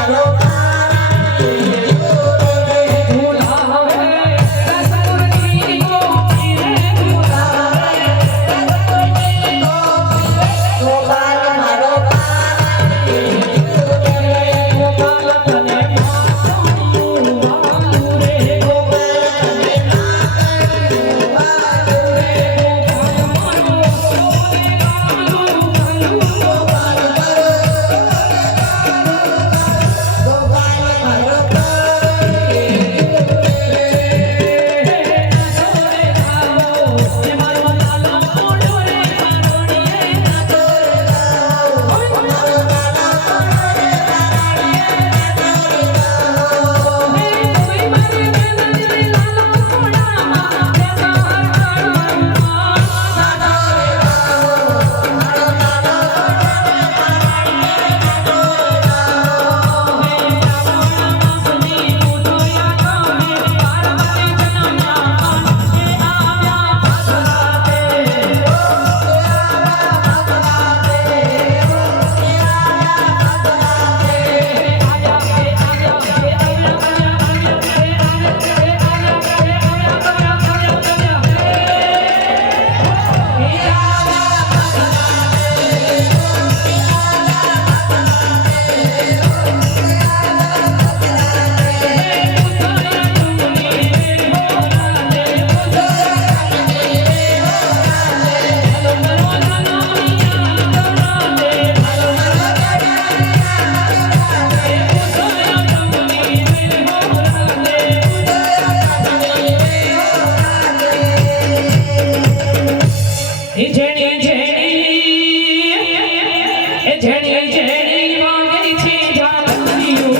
જેણી જેણી વાગે છે ઝાલરીઓ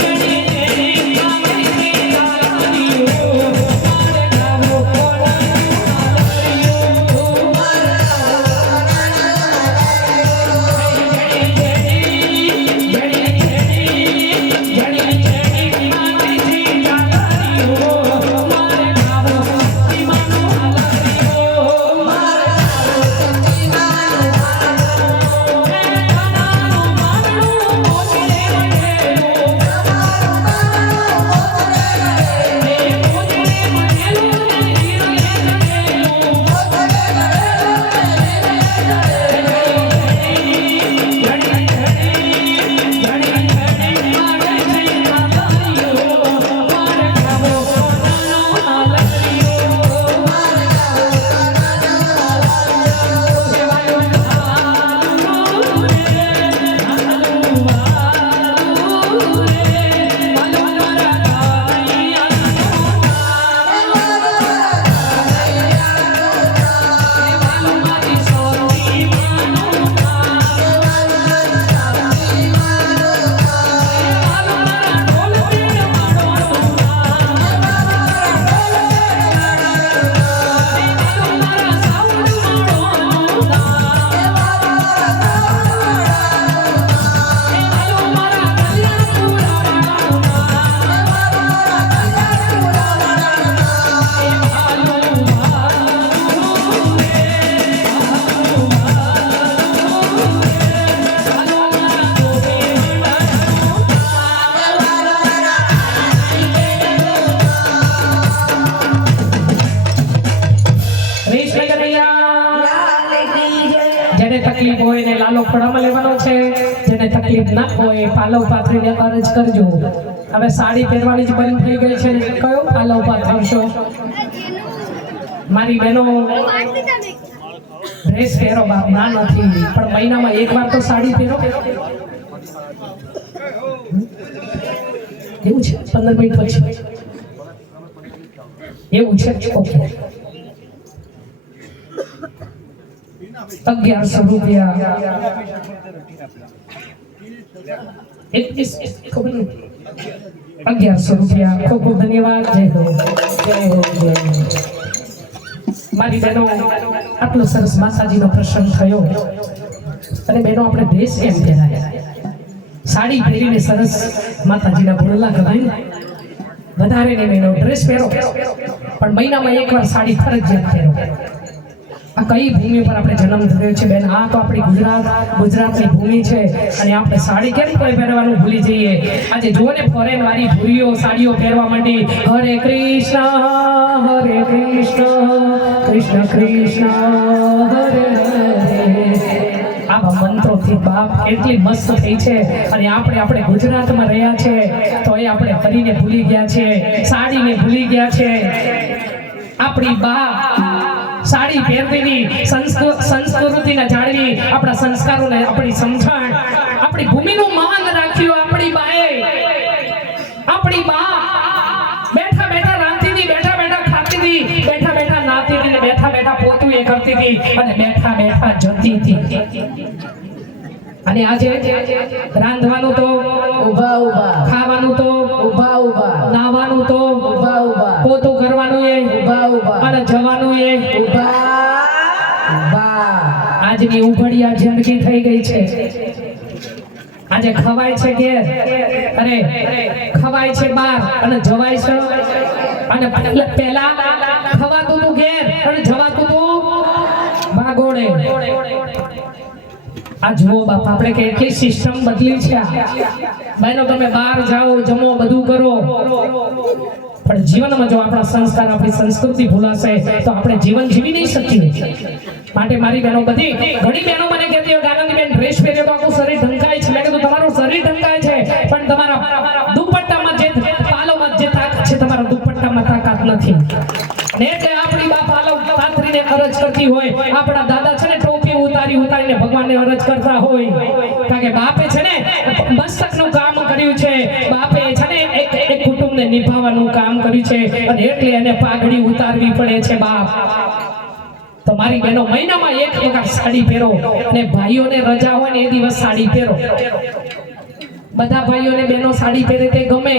જેણી જેણી વાગે છે ઝાલરીઓ મારે ગાવો તકલીફ હોય ને લાલો ખોડામાં લેવાનો છે, જેને તકલીફ ના હોય પાલવ પાથરીને અરજ કરજો. હવે સાડી પહેરવાની જ બંધ થઈ ગઈ છે, કયો પાલવ પાથરશો? મારી બહેનો ડ્રેસ પહેરો બાપ, ના નથી, પણ મહિનામાં એકવાર તો સાડી પહેરો. એવું છે 15 મિનિટ પછી એવું છે. ઓકે 1100 રૂપિયા 1100 રૂપિયા. ખૂબ ખૂબ ધન્યવાદ. જય હો જય હો જય. મારી બહેનો આટલો સરસ માતાજીનો પ્રસંગ થયો અને બહેનો આપણે ડ્રેસ કેમ પહેરાય? સાડી પહેરીને સરસ માતાજીના ભોળલા ગવાય. વધારે નહીં બહેનો, ડ્રેસ પહેરો પણ મહિનામાં એકવાર સાડી ફરજિયાત પહેરો. આ કઈ ભૂમિ પર આપણે જન્મ થયો છે બેન? આ તો આપણી ગુજરાતની ભૂમિ છે અને આપણે સાડી કેમ કોઈ પહેરવાનું ભૂલી જઈએ? આજે જુઓ ને ફોરેન વાળી ભૂરીઓ સાડીઓ પહેરવા માંડી. હરે કૃષ્ણ કૃષ્ણ કૃષ્ણ હરે હરે. આવા મંત્રોથી બાપ એટલી મસ્ત થઈ છે અને આપણે ગુજરાતમાં રહ્યા છે તો એ આપણે હરીને ભૂલી ગયા છે, સાડીને ભૂલી ગયા છે. આપણી બા સાડી પહેરવી, સંસ્કૃતિને જાળવી, આપણા સંસ્કારોને, આપણી સમજણ, આપણી ભૂમિનું માન રાખ્યું. આપણી બાએ, આપણી બા બેઠા બેઠા રાંધતી હતી, બેઠા બેઠા ખાતી હતી, બેઠા બેઠા નાતી હતી, બેઠા બેઠા પોતું એ કરતી હતી અને બેઠા બેઠા જતી હતી. અને આજે રાંધવાનું તો ઊભા ઊભા, ખાવાનું તો ઊભા ઊભા, નાવાનું તો ઊભા ઊભા, પોતું કરવાનું એ ઊભા ઊભા અને જવાનું એ ઊભા ઊભા. આજની ઉભડિયા જિંદગી થઈ ગઈ છે. આજે ખવાય છે ઘેર, અરે ખવાય છે બહાર અને જવાય છે. અને પહેલા ખવાતું તું ઘેર અને જવાતું તું ભાગોળે. આ જુઓ બાપ, આપણે કેટલી સિસ્ટમ બદલી છે. બહેનો તમે બહાર જાઓ, જમો, બધું કરો, પણ જીવનમાં જો આપણા સંસ્કાર, આપણી સંસ્કૃતિ ભૂલાશે તો આપણે જીવન જીવી નહીં શકીએ. માટે મારી બહેનો બધી, ઘણી બહેનો મને કહેતી હોય આનંદીબેન ડ્રેસ પહેર્યો તો આખું શરીર ઢંકાય છે. મેં કીધું તમારું શરીર ઢંકાય છે પણ તમારા દુપટ્ટામાં જે પાલોમાં જે તાકાત છે, તમારા દુપટ્ટામાં તાકાત નથી. ને કે આપણી બા પાલવ પાથરીને અરજ કરતી હોય, આપણા દાદા છે ને ટોપી ઉતારીને ભગવાનને અરજ કરતા હોય. કારણ કે બાપે છે ને મસ્તકનું કામ કર્યું છે, બાપે છે ને એક કુટુંબને નિભાવવાનું કામ કર્યું છે અને એટલે એને પાઘડી ઉતારવી પડે છે બાપ. તો તો મારી બહેનો મહિનામાં એક વખત સાડી પહેરો, અને ભાઈઓને રજા હોય ને એ દિવસ સાડી પહેરો. બધા ભાઈઓને બહેનો સાડી પહેરે તે ગમે,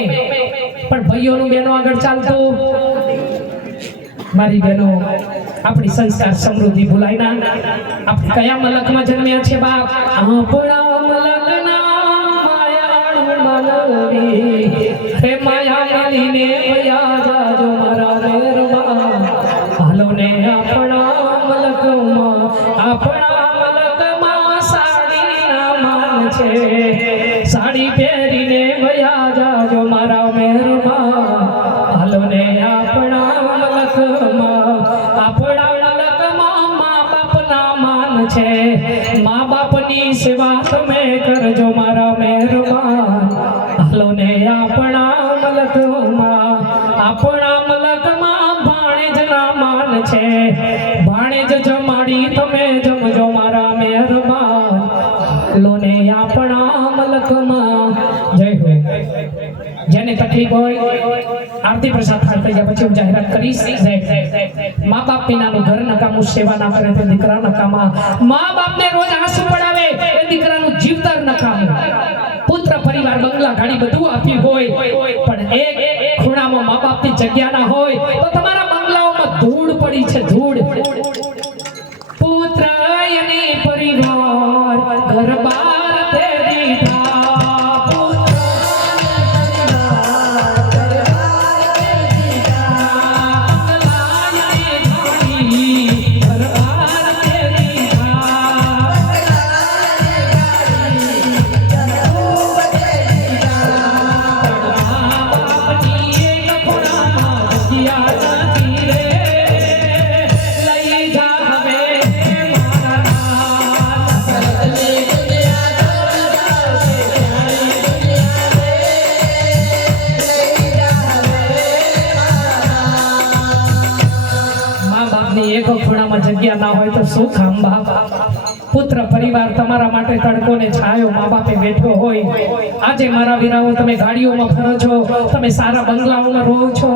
પણ ભાઈઓનું બહેનો આગળ ચાલતું. મારી બહેનો, આપણી સંસ્કાર સમૃદ્ધિ ભૂલાય ના. આપણે કયા મલકમાં જન્મ્યા છે બાપ? આપણા મલકના માયાળું મલવી, હે માયા લઈને ભયા જાજો મારા મેરમાં. હાલો ને આપણા મલકમાં સાડીના માન છે, સાડી પહેરીને ભયા જાજો મારા મેરમાં. હાલો ને આપણા મલકમાં મા બાપના માન છે, મા બાપની સેવા તમે કરજો મારા મેરમાં. હાલો ને આપણા મલકમાં ભાણેજના માન છે, ભાણેજ જમાડી તમે જમજો મારા મેરમાં. હાલો ને આપણા મલકમાં. જય હો. જેને તકલીફ હોય આરતી પ્રસાદ થઈ ગયા પછી હું જાહેરાત કરીશ. મા બાપ વિનાનું ઘર નકામું, સેવા ના કરે તો દીકરા નકામા. મા બાપને રોજ આંસુ પડાવે એ દીકરાનું જીવતર નકામું. પુત્ર પરિવાર બંગલા ગાડી બધું આપ્યું હોય, પણ એક ખૂણામાં મા બાપની જગ્યા ના હોય તો તમારા બંગલાઓમાં ધૂળ પડી છે, ધૂળ. પુત્ર અને પરિવાર ઘર બાર તે દીધા, એક ખૂણામાં જગ્યા ના હોય તો શું કામ બાપ? પુત્ર પરિવાર તમારા માટે તડકો ને છાયો મા બાપે બેઠો હોય. આજે મારા વીરાઓ, તમે ગાડીઓમાં ફરો છો, તમે સારા બંગલાઓમાં રહો છો,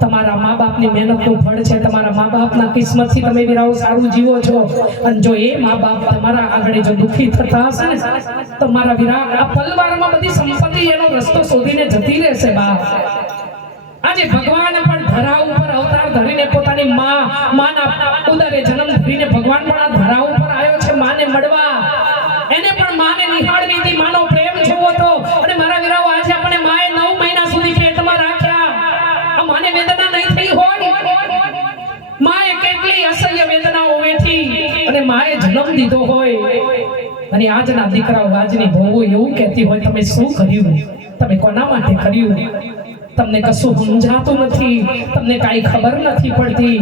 તમારા મા બાપની મહેનતનું ફળ છે. તમારા મા બાપના કિસ્મતથી તમે વીરાઓ સારું જીવો છો. અને જો એ મા બાપ તમારા આગળ જો દુઃખી થતા હશે ને, તો મારા વીરા આ પલવારમાં બધી સંપત્તિ એનો રસ્તો શોધીને જતી રહેશે બાપ. આજે ભગવાન પણ ધરા ઉપર અવતાર ધરીને પોતાની માના ઉદરે જન્મ ધરીને ભગવાન પણ આ ધરા ઉપર આવ્યો છે માને મળવા. એને પણ માને નિહાળવી હતી, માનો પ્રેમ જોવો તો. અને મારા વીરાઓ, આજે આપણે માએ 9 મહિના સુધી પેટમાં રાખ્યા. આ માને વેદના નહીં થઈ હોય? માએ કેટલી અસહ્ય વેદનાઓ વેઠી અને માએ જન્મ દીધો હોય. અને આજના દીકરાઓ, આજની બહુઓ એવું કહેતી હોય, તમે શું કર્યું? તમે કોના માટે કર્યું? તમને કશું સમજાતું નથી, તમને કાંઈ ખબર નથી પડતી.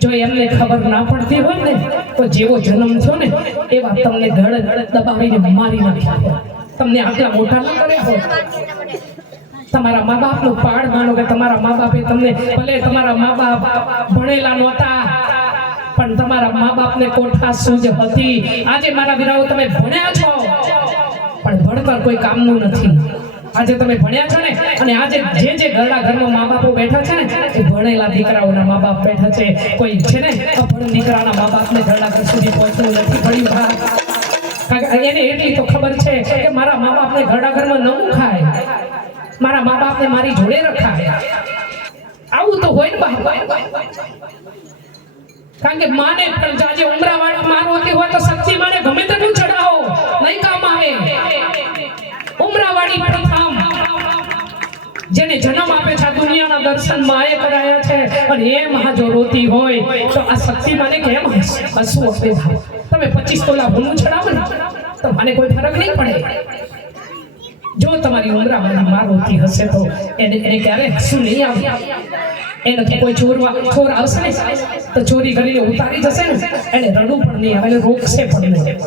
જો એમને ખબર ના પડતી હોય ને, તો જેવો જન્મ થયો ને એવા તમને ધડ દબાવીને મારી નાખ્યા. તમને આટલા મોટા ન કર્યા હોય. તમારા મા બાપનું પાડ માનો કે તમારા મા બાપે તમને, ભલે તમારા મા બાપ ભણેલા નહોતા, પણ તમારા મા બાપને કોઠા સૂઝ હતી. આજે મારા વીરાઓ, તમે ભણ્યા છો, પણ ભણતર કોઈ કામનું નથી. આજે તમે ભણ્યા છો ને, અને આજે જે ઘરના ઘરમાં મા બાપો બેઠા છે ને, એ ભણેલા દીકરાઓના મા બાપ બેઠા છે. કોઈ છે ને અભણ દીકરાના મા બાપને ઘરના ઘર સુધી પહોંચવું નથી પડ્યું. એને એટલી તો ખબર છે કે મારા મા બાપને ઘરના ઘરમાં ન મુખાય, મારા મા બાપને મારી જોડે રખાય. આવું તો હોય ને બાપ. કારણ કે માને પણ આજે ઉમરાવાળી માર હોતી હોય તો શક્તિ માને ગમે તેટલું ચડાવો, નહીં કામ આવે. ઉમરાવાળી પ્રથમ જેને જન્મ આપે છે, આ દુનિયાના દર્શન માએ કરાયા છે, અને એ માં જો રોતી હોય તો આ શક્તિ માને કેમ હસવું આપે? તમે 25 તોલા ભૂલું ચડાવો ને તો મને કોઈ ફરક નહીં પડે. જો તમારી ઉમરાવાળી માં રોતી હશે તો એને ક્યારે હસવું નહીં આવે. એને તો કોઈ ચોર આવશે ને તો ચોરી કરીને ઉતારી જશે ને, એને રડવું પણ નહીં આવે, રોકશે પણ નહીં.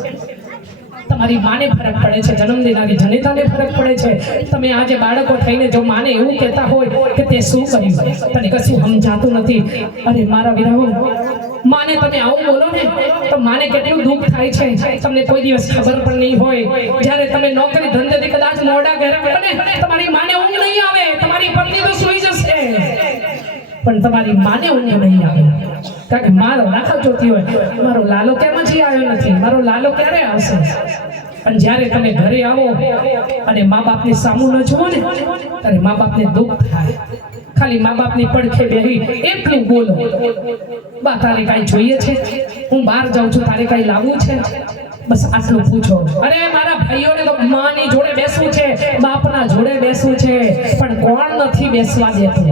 તમારી માને ફરક પડે છે, જન્મ દેનારી જનેતાને ફરક પડે છે. તમે આજે બાળકો થઈને જો માને એવું કહેતા હોય કે તે શું કર્યું, તને કશું સમજાતું નથી. અરે મારા વીરાઓ, માને તમે આવું બોલો ને તો માને કેટલું દુઃખ થાય છે. તમને કોઈ દિવસ ખબર પણ નહીં હોય. જ્યારે તમે નોકરી ધંધેથી કદાચ મોડા ઘરે પડે, તમારી માને ઊંઘ નહીં આવે. તમારી પત્ની તો સૂઈ જશે, પણ તમારી માને ઊંઘ નહીં આવે. કારણ કે મારો રાખો જોતી હોય મારો લાલો કેમ હજી આવ્યો નથી, મારો લાલો ક્યારે આવશે? અને જ્યારે તમે ઘરે આવો અને મા બાપની સામું ન જુઓ ને ત્યારે મા બાપને દુઃખ થાય. ખાલી મા બાપની પડખે બેહી એટલું બોલો, બા તારે કાંઈ જોઈએ છે? હું બહાર જાઉં છું, તારે કાંઈ લાવવું છે? બસ આટલું પૂછો. અરે મારા ભાઈઓને તો માની જોડે બેસવું છે, બાપના જોડે બેસવું છે, પણ કોણ નથી બેસવા દેતું?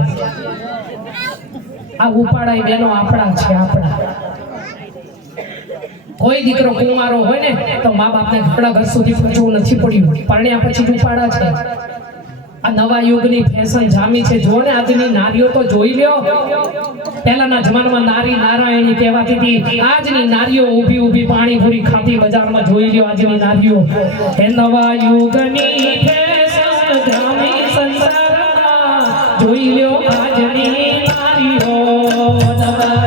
આ ઉપાડાય બેનો આપણા છે, આપણા. કોઈ દીકરો કુંવારો હોય ને તો મા બાપને ઘણા ઘર સુધી પહોંચવું નથી પડ્યું, પરણ્યા પછી જ ઉપાડા છે. આ નવા યુગની ફેશન જામી છે. જો ને આજની નારીઓ તો જોઈ લ્યો. પહેલાના જમાનામાં નારી નારાયણી કહેવાતી હતી, આજની નારીઓ ઊભી ઊભી પાણીપુરી ખાતી બજારમાં જોઈ લ્યો. આજની નારીઓ એ નવા યુગની ફેશન જામી સંસારમાં જોઈ લ્યો. આજની નારીઓ નવા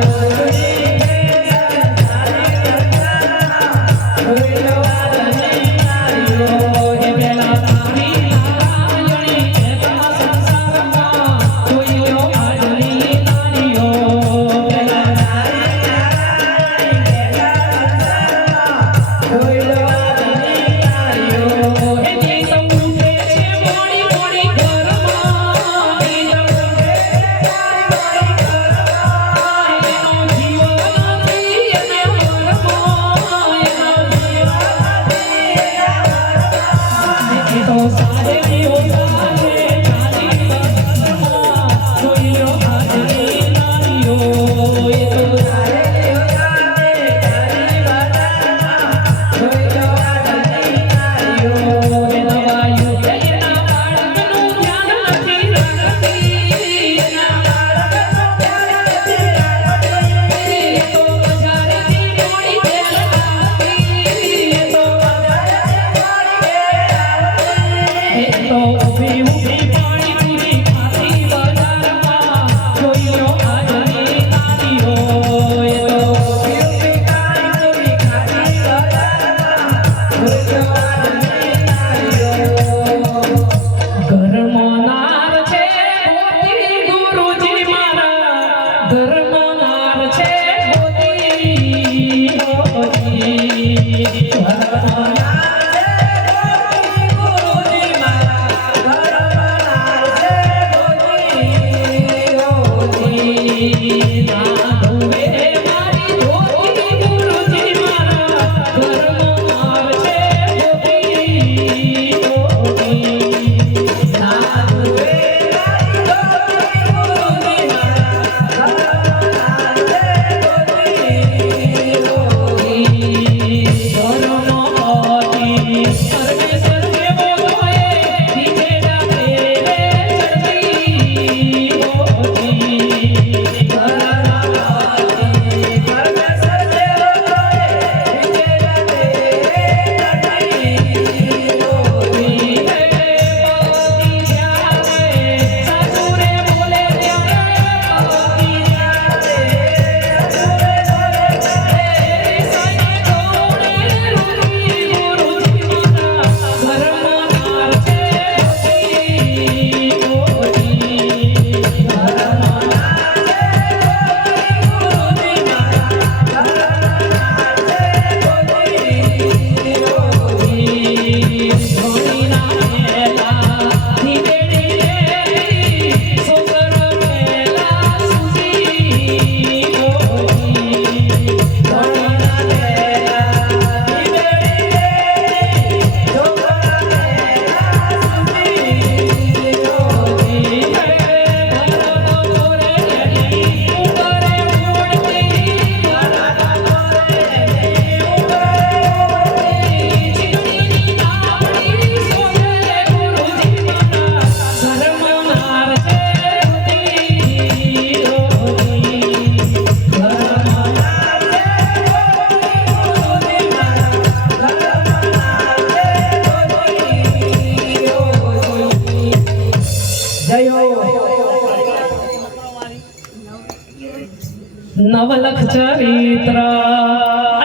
નવલખ ચરિત્ર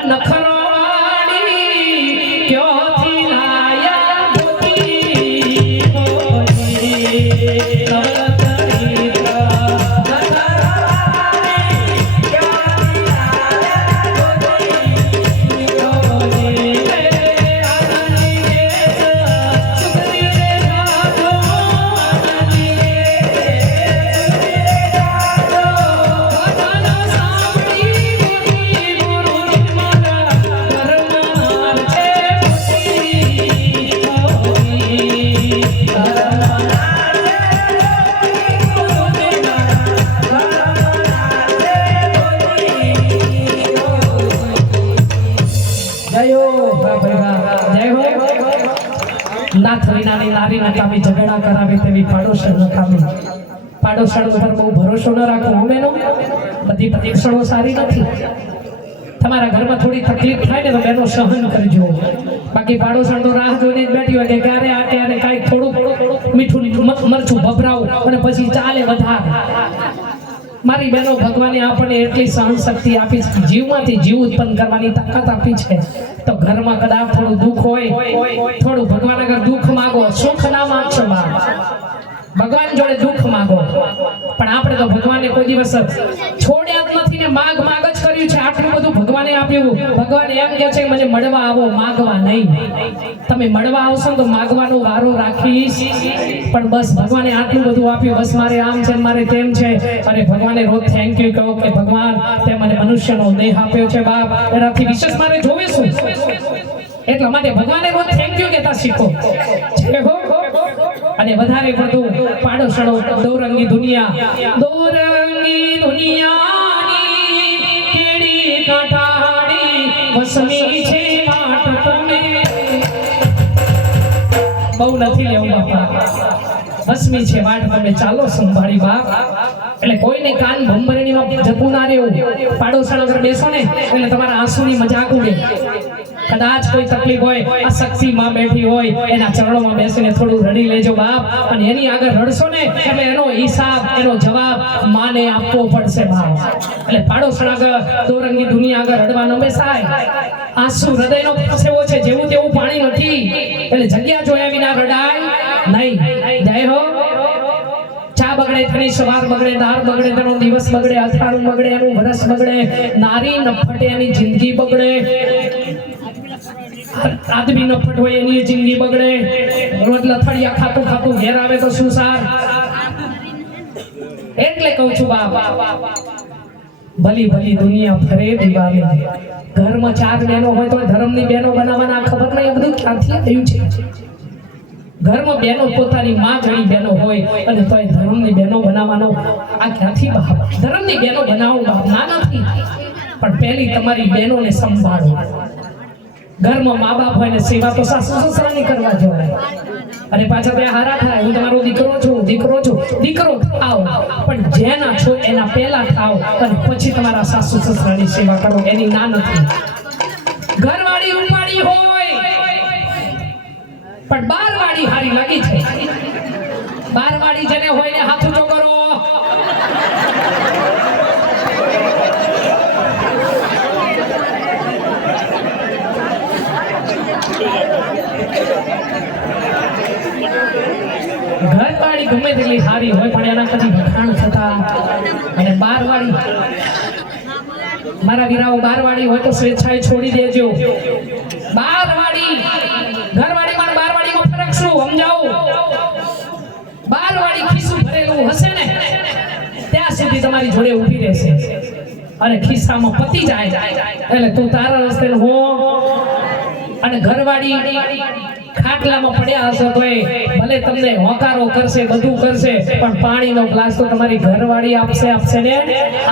નખરવાડી ક્યોથી લાયા ભૂતી નવલખ ચરિત્ર નખરવાડી ક્યોથી નાથ વિનાની નારી નકામી, ઝઘડા કરાવે તેવી પાડોશણ નકામી. પાડોશણ ઉપર બહુ ભરોસો ન રાખો. અમેનો બધી પરીક્ષણો સારી નથી. તમારા ઘરમાં થોડી તકલીફ થાય ને તો બેનો સહન કરજો. બાકી પાડોશણ તો રાહ જોઈને જ બેઠી હોય કે ક્યારે આ ક્યારે કાંઈક થોડું મીઠું મરચું ભભરાવું અને પછી ચાલે વધાર. મારી બહેનો, ભગવાને આપણને એટલી સહન શક્તિ આપી છે, જીવમાંથી જીવ ઉત્પન્ન કરવાની તાકાત આપી છે. તો ઘરમાં કદાચ થોડું દુઃખ હોય, થોડું ભગવાન આગળ દુઃખ માગો. સુખ ના માગશો બા, ભગવાન જોડે દુઃખ માગો. પણ આપણે તો ભગવાનને કોઈ દિવસ છોડ્યા જ નથી ને માગ માગ જ કર્યું છે. આટલું બધું ભગવાને આપ્યું. ભગવાન એમ કહે છે મને મળવા આવો, માગવા નહીં. તમે મળવા આવશો તો માગવાનો વારો રાખીશ. પણ બસ ભગવાને આટલું બધું આપ્યું, બસ મારે આમ છે મારે તેમ છે. અને ભગવાને રોજ થેન્ક યુ કહો કે ભગવાન તે મને મનુષ્યનો દેહ આપ્યો છે બાપ, એનાથી વિશેષ મારે જોવે શું? એટલા માટે ભગવાને રોજ થેન્ક યુ કહેતા શીખો. જય હો. અને વધારે પડતું પાડોશણો દોરંગી દુનિયાની કેડી કાંઠાડી વસમી છે માટ તમે. બહુ નથી લેવું બાપા, વસમી છે વાટ તમે ચાલો સંભાળી બાપ. એટલે કોઈને કાન ભંભરણીમાં જતું ના રહેવું. પાડોશણ આગળ બેસો ને એટલે તમારા આંસુની મજાક ઉડે. કદાચ કોઈ તકલીફ હોય, આ શક્તિ માં બેઠી હોય, એના ચરણોમાં બેસીને થોડું રડી લેજો બાપ. અને એની આગળ રડશો ને એટલે એનો હિસાબ, એનો જવાબ માને આપવો પડશે બાપ. એટલે પાડોશણ આગળ દોરંગી દુનિયા આગળ રડવા ન બેસાય. આંસુ હૃદયનો પરસેવો છે, જેવું તેવું પાણી નથી. એટલે જગ્યા જોયા વિના રડાય નહીં. જય હો. ચા બગડે તેની સવાર બગડે, દાળ બગડે તેનો દિવસ બગડે, અથાણું બગડે એનું વરસ બગડે, નારી નફટે એની જિંદગી બગડે, આદમી નફટ હોય એની જિંદગી બગડે. રોજ લથડિયા ખાતું ખાતું ઘેર આવે તો શું સાર? એટલે કહું છું બાપ, ભલી ભલી દુનિયા ફરે દિવાળી. ઘરમાં 4 બહેનો હોય તો ધર્મની બહેનો બનાવવાના ખબર નહીં બધું ક્યાંથી આવ્યું છે. ઘરમાં બહેનો પોતાની માં જણી બહેનો હોય અને તોય ધર્મની બહેનો બનાવવાનો આ ક્યાંથી બાપ? ધર્મની બહેનો બનાવો બાપ ના નથી, પણ પહેલી તમારી બહેનોને સંભાળો. ઘરમાં મા બાપ હોય ને સેવા તો સાસુ સસરાની કરવા જોઈએ. અને પાછા ત્યાં હારા થાય, હું તમારો દીકરો છું, દીકરો થાવ, પણ જેના છો એના પહેલા થાવ અને પછી તમારા સાસુ સસરાની સેવા કરો. એની ના નથી. ઘરવાળી રૂપાળી હોય પણ બારવાળી હારી લાગી છે. બારવાળી જેને હોય ને હાથ ઊંચો કરો. ઘરવાળી ગમે તેટલી સારી હોય પણ એના કદી વખાણ થતા. અને બારવાળી, મારા વીરાઓ બારવાળી હોય તો સ્વેચ્છાએ છોડી દેજો. બારવાળી, ઘરવાળીમાં બારવાળીમાં ફરક શું સમજાવો? બારવાળી ખિસ્સું ભરેલું હશે ને ત્યાં સુધી તમારી જોડે ઊભી રહેશે. અને ખિસ્સામાં પતી જાય એટલે તું તારા રસ્તે હો. અને ઘરવાળી ખાટલામાં પડ્યા હશો તો ભલે તમને હોકારો કરશે, બધું કરશે, પણ પાણીનો ગ્લાસ તો તમારી ઘરવાળી આપશે ને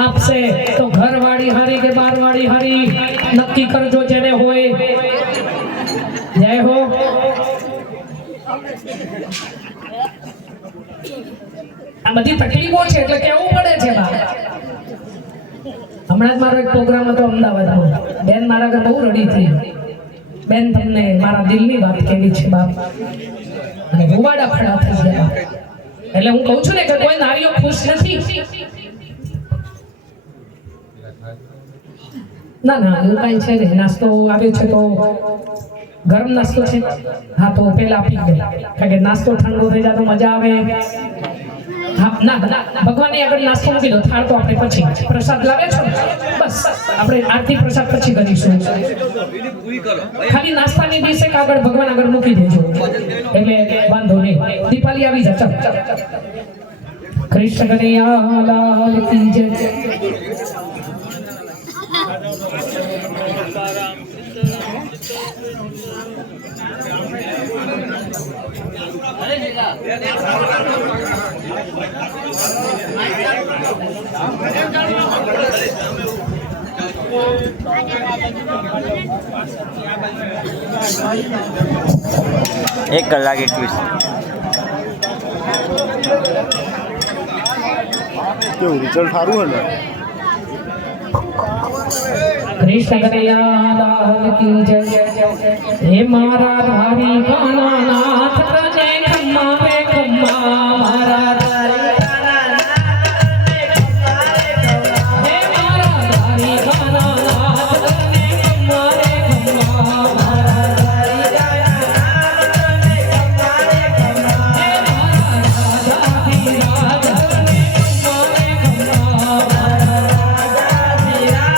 આપશે. તો ઘરવાળી હારી કે બારવાળી હારી નક્કી કરજો જેને હોય. જય હો. આ બધી તકલીફો છે એટલે કેવું પડે છે બાપ. હમણાં જ મારો એક પ્રોગ્રામ હતો અમદાવાદમાં. બેન મારા ઘર બહુ રડી હતી. બેન તમને મારા દિલની વાત કેવી છે બાપ. અને રૂવાડા ખડા થઈ ગયા. એટલે હું કહું છું ને કે કોઈ નારીઓ ખુશ નથી. ના ના એવું કાંઈ છે નહીં. નાસ્તો આવ્યો છે તો ગરમ નાસ્તો છે. હા તો પેલા આપી દો, કારણ કે નાસ્તો ઠંડો થઈ જાય તો મજા આવે. હા ના ભગવાનની આગળ નાસ્તો મૂકી દો. થાળ તો આપણે પછી પ્રસાદ લાવે છો, બસ આપણે આરતી પ્રસાદ પછી કરીશું. ખાલી નાસ્તાની ડીશ એક આગળ ભગવાન આગળ મૂકી દેજો એટલે વાંધો નહીં. દીપાલી આવી જા. ચાલ કૃષ્ણ કનૈયા લાલ કી જય. 1 કલાક 21 કેવું રિઝલ્ટ સારું હે ને કૃષ્ણ કનૈયા લાલ કી જય હે મારા ધારી કાના નાથ તને ખમ્મા વે ખમ્મા મારા ધારી કાના નાથ તને ખમ્મા વે ખમ્મા હે મારા ધારી કાના નાથ તને ખમ્મા વે ખમ્મા મારા ધારી કાના નાથ તને ખમ્મા વે ખમ્મા હે મારા રાજા ધી રાજ તને ખમ્મા વે ખમ્મા મારા રાજા ધી રાજ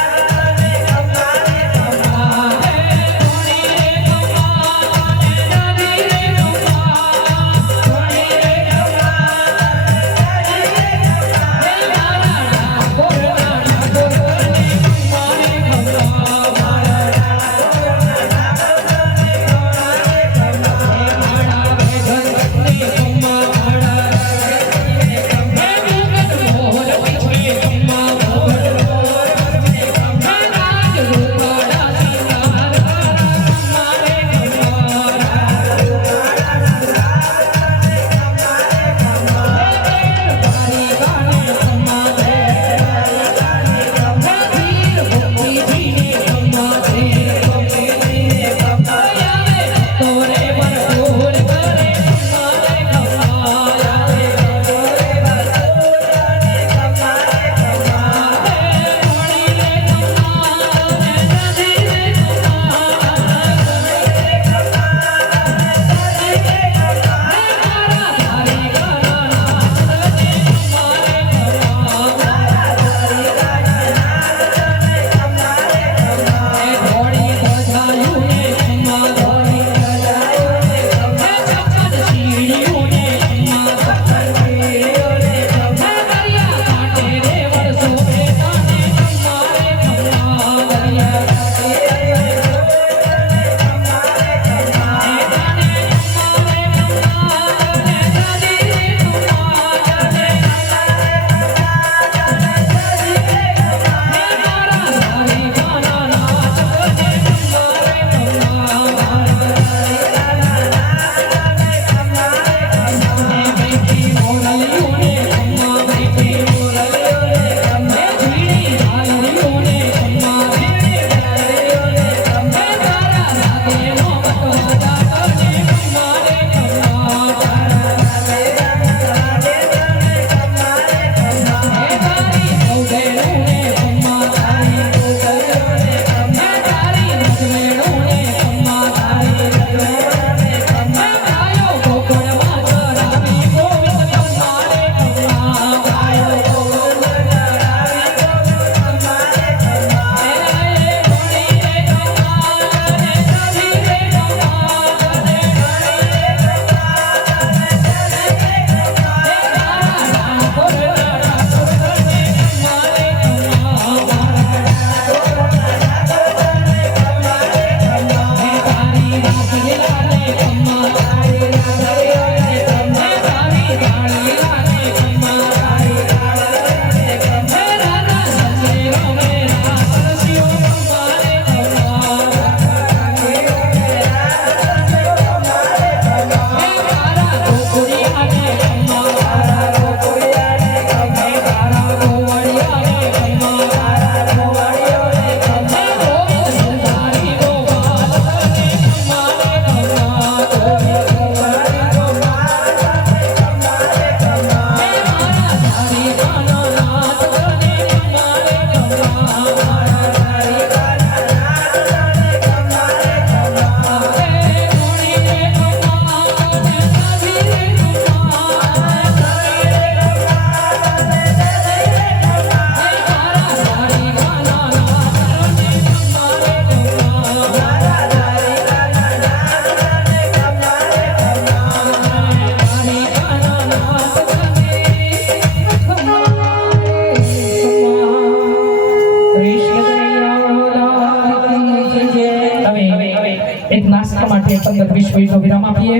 એક નાસ્તા માટે 15-20 મિનિટનો વિરામ આપીએ.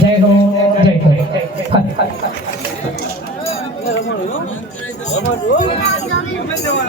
જય હો જય હો.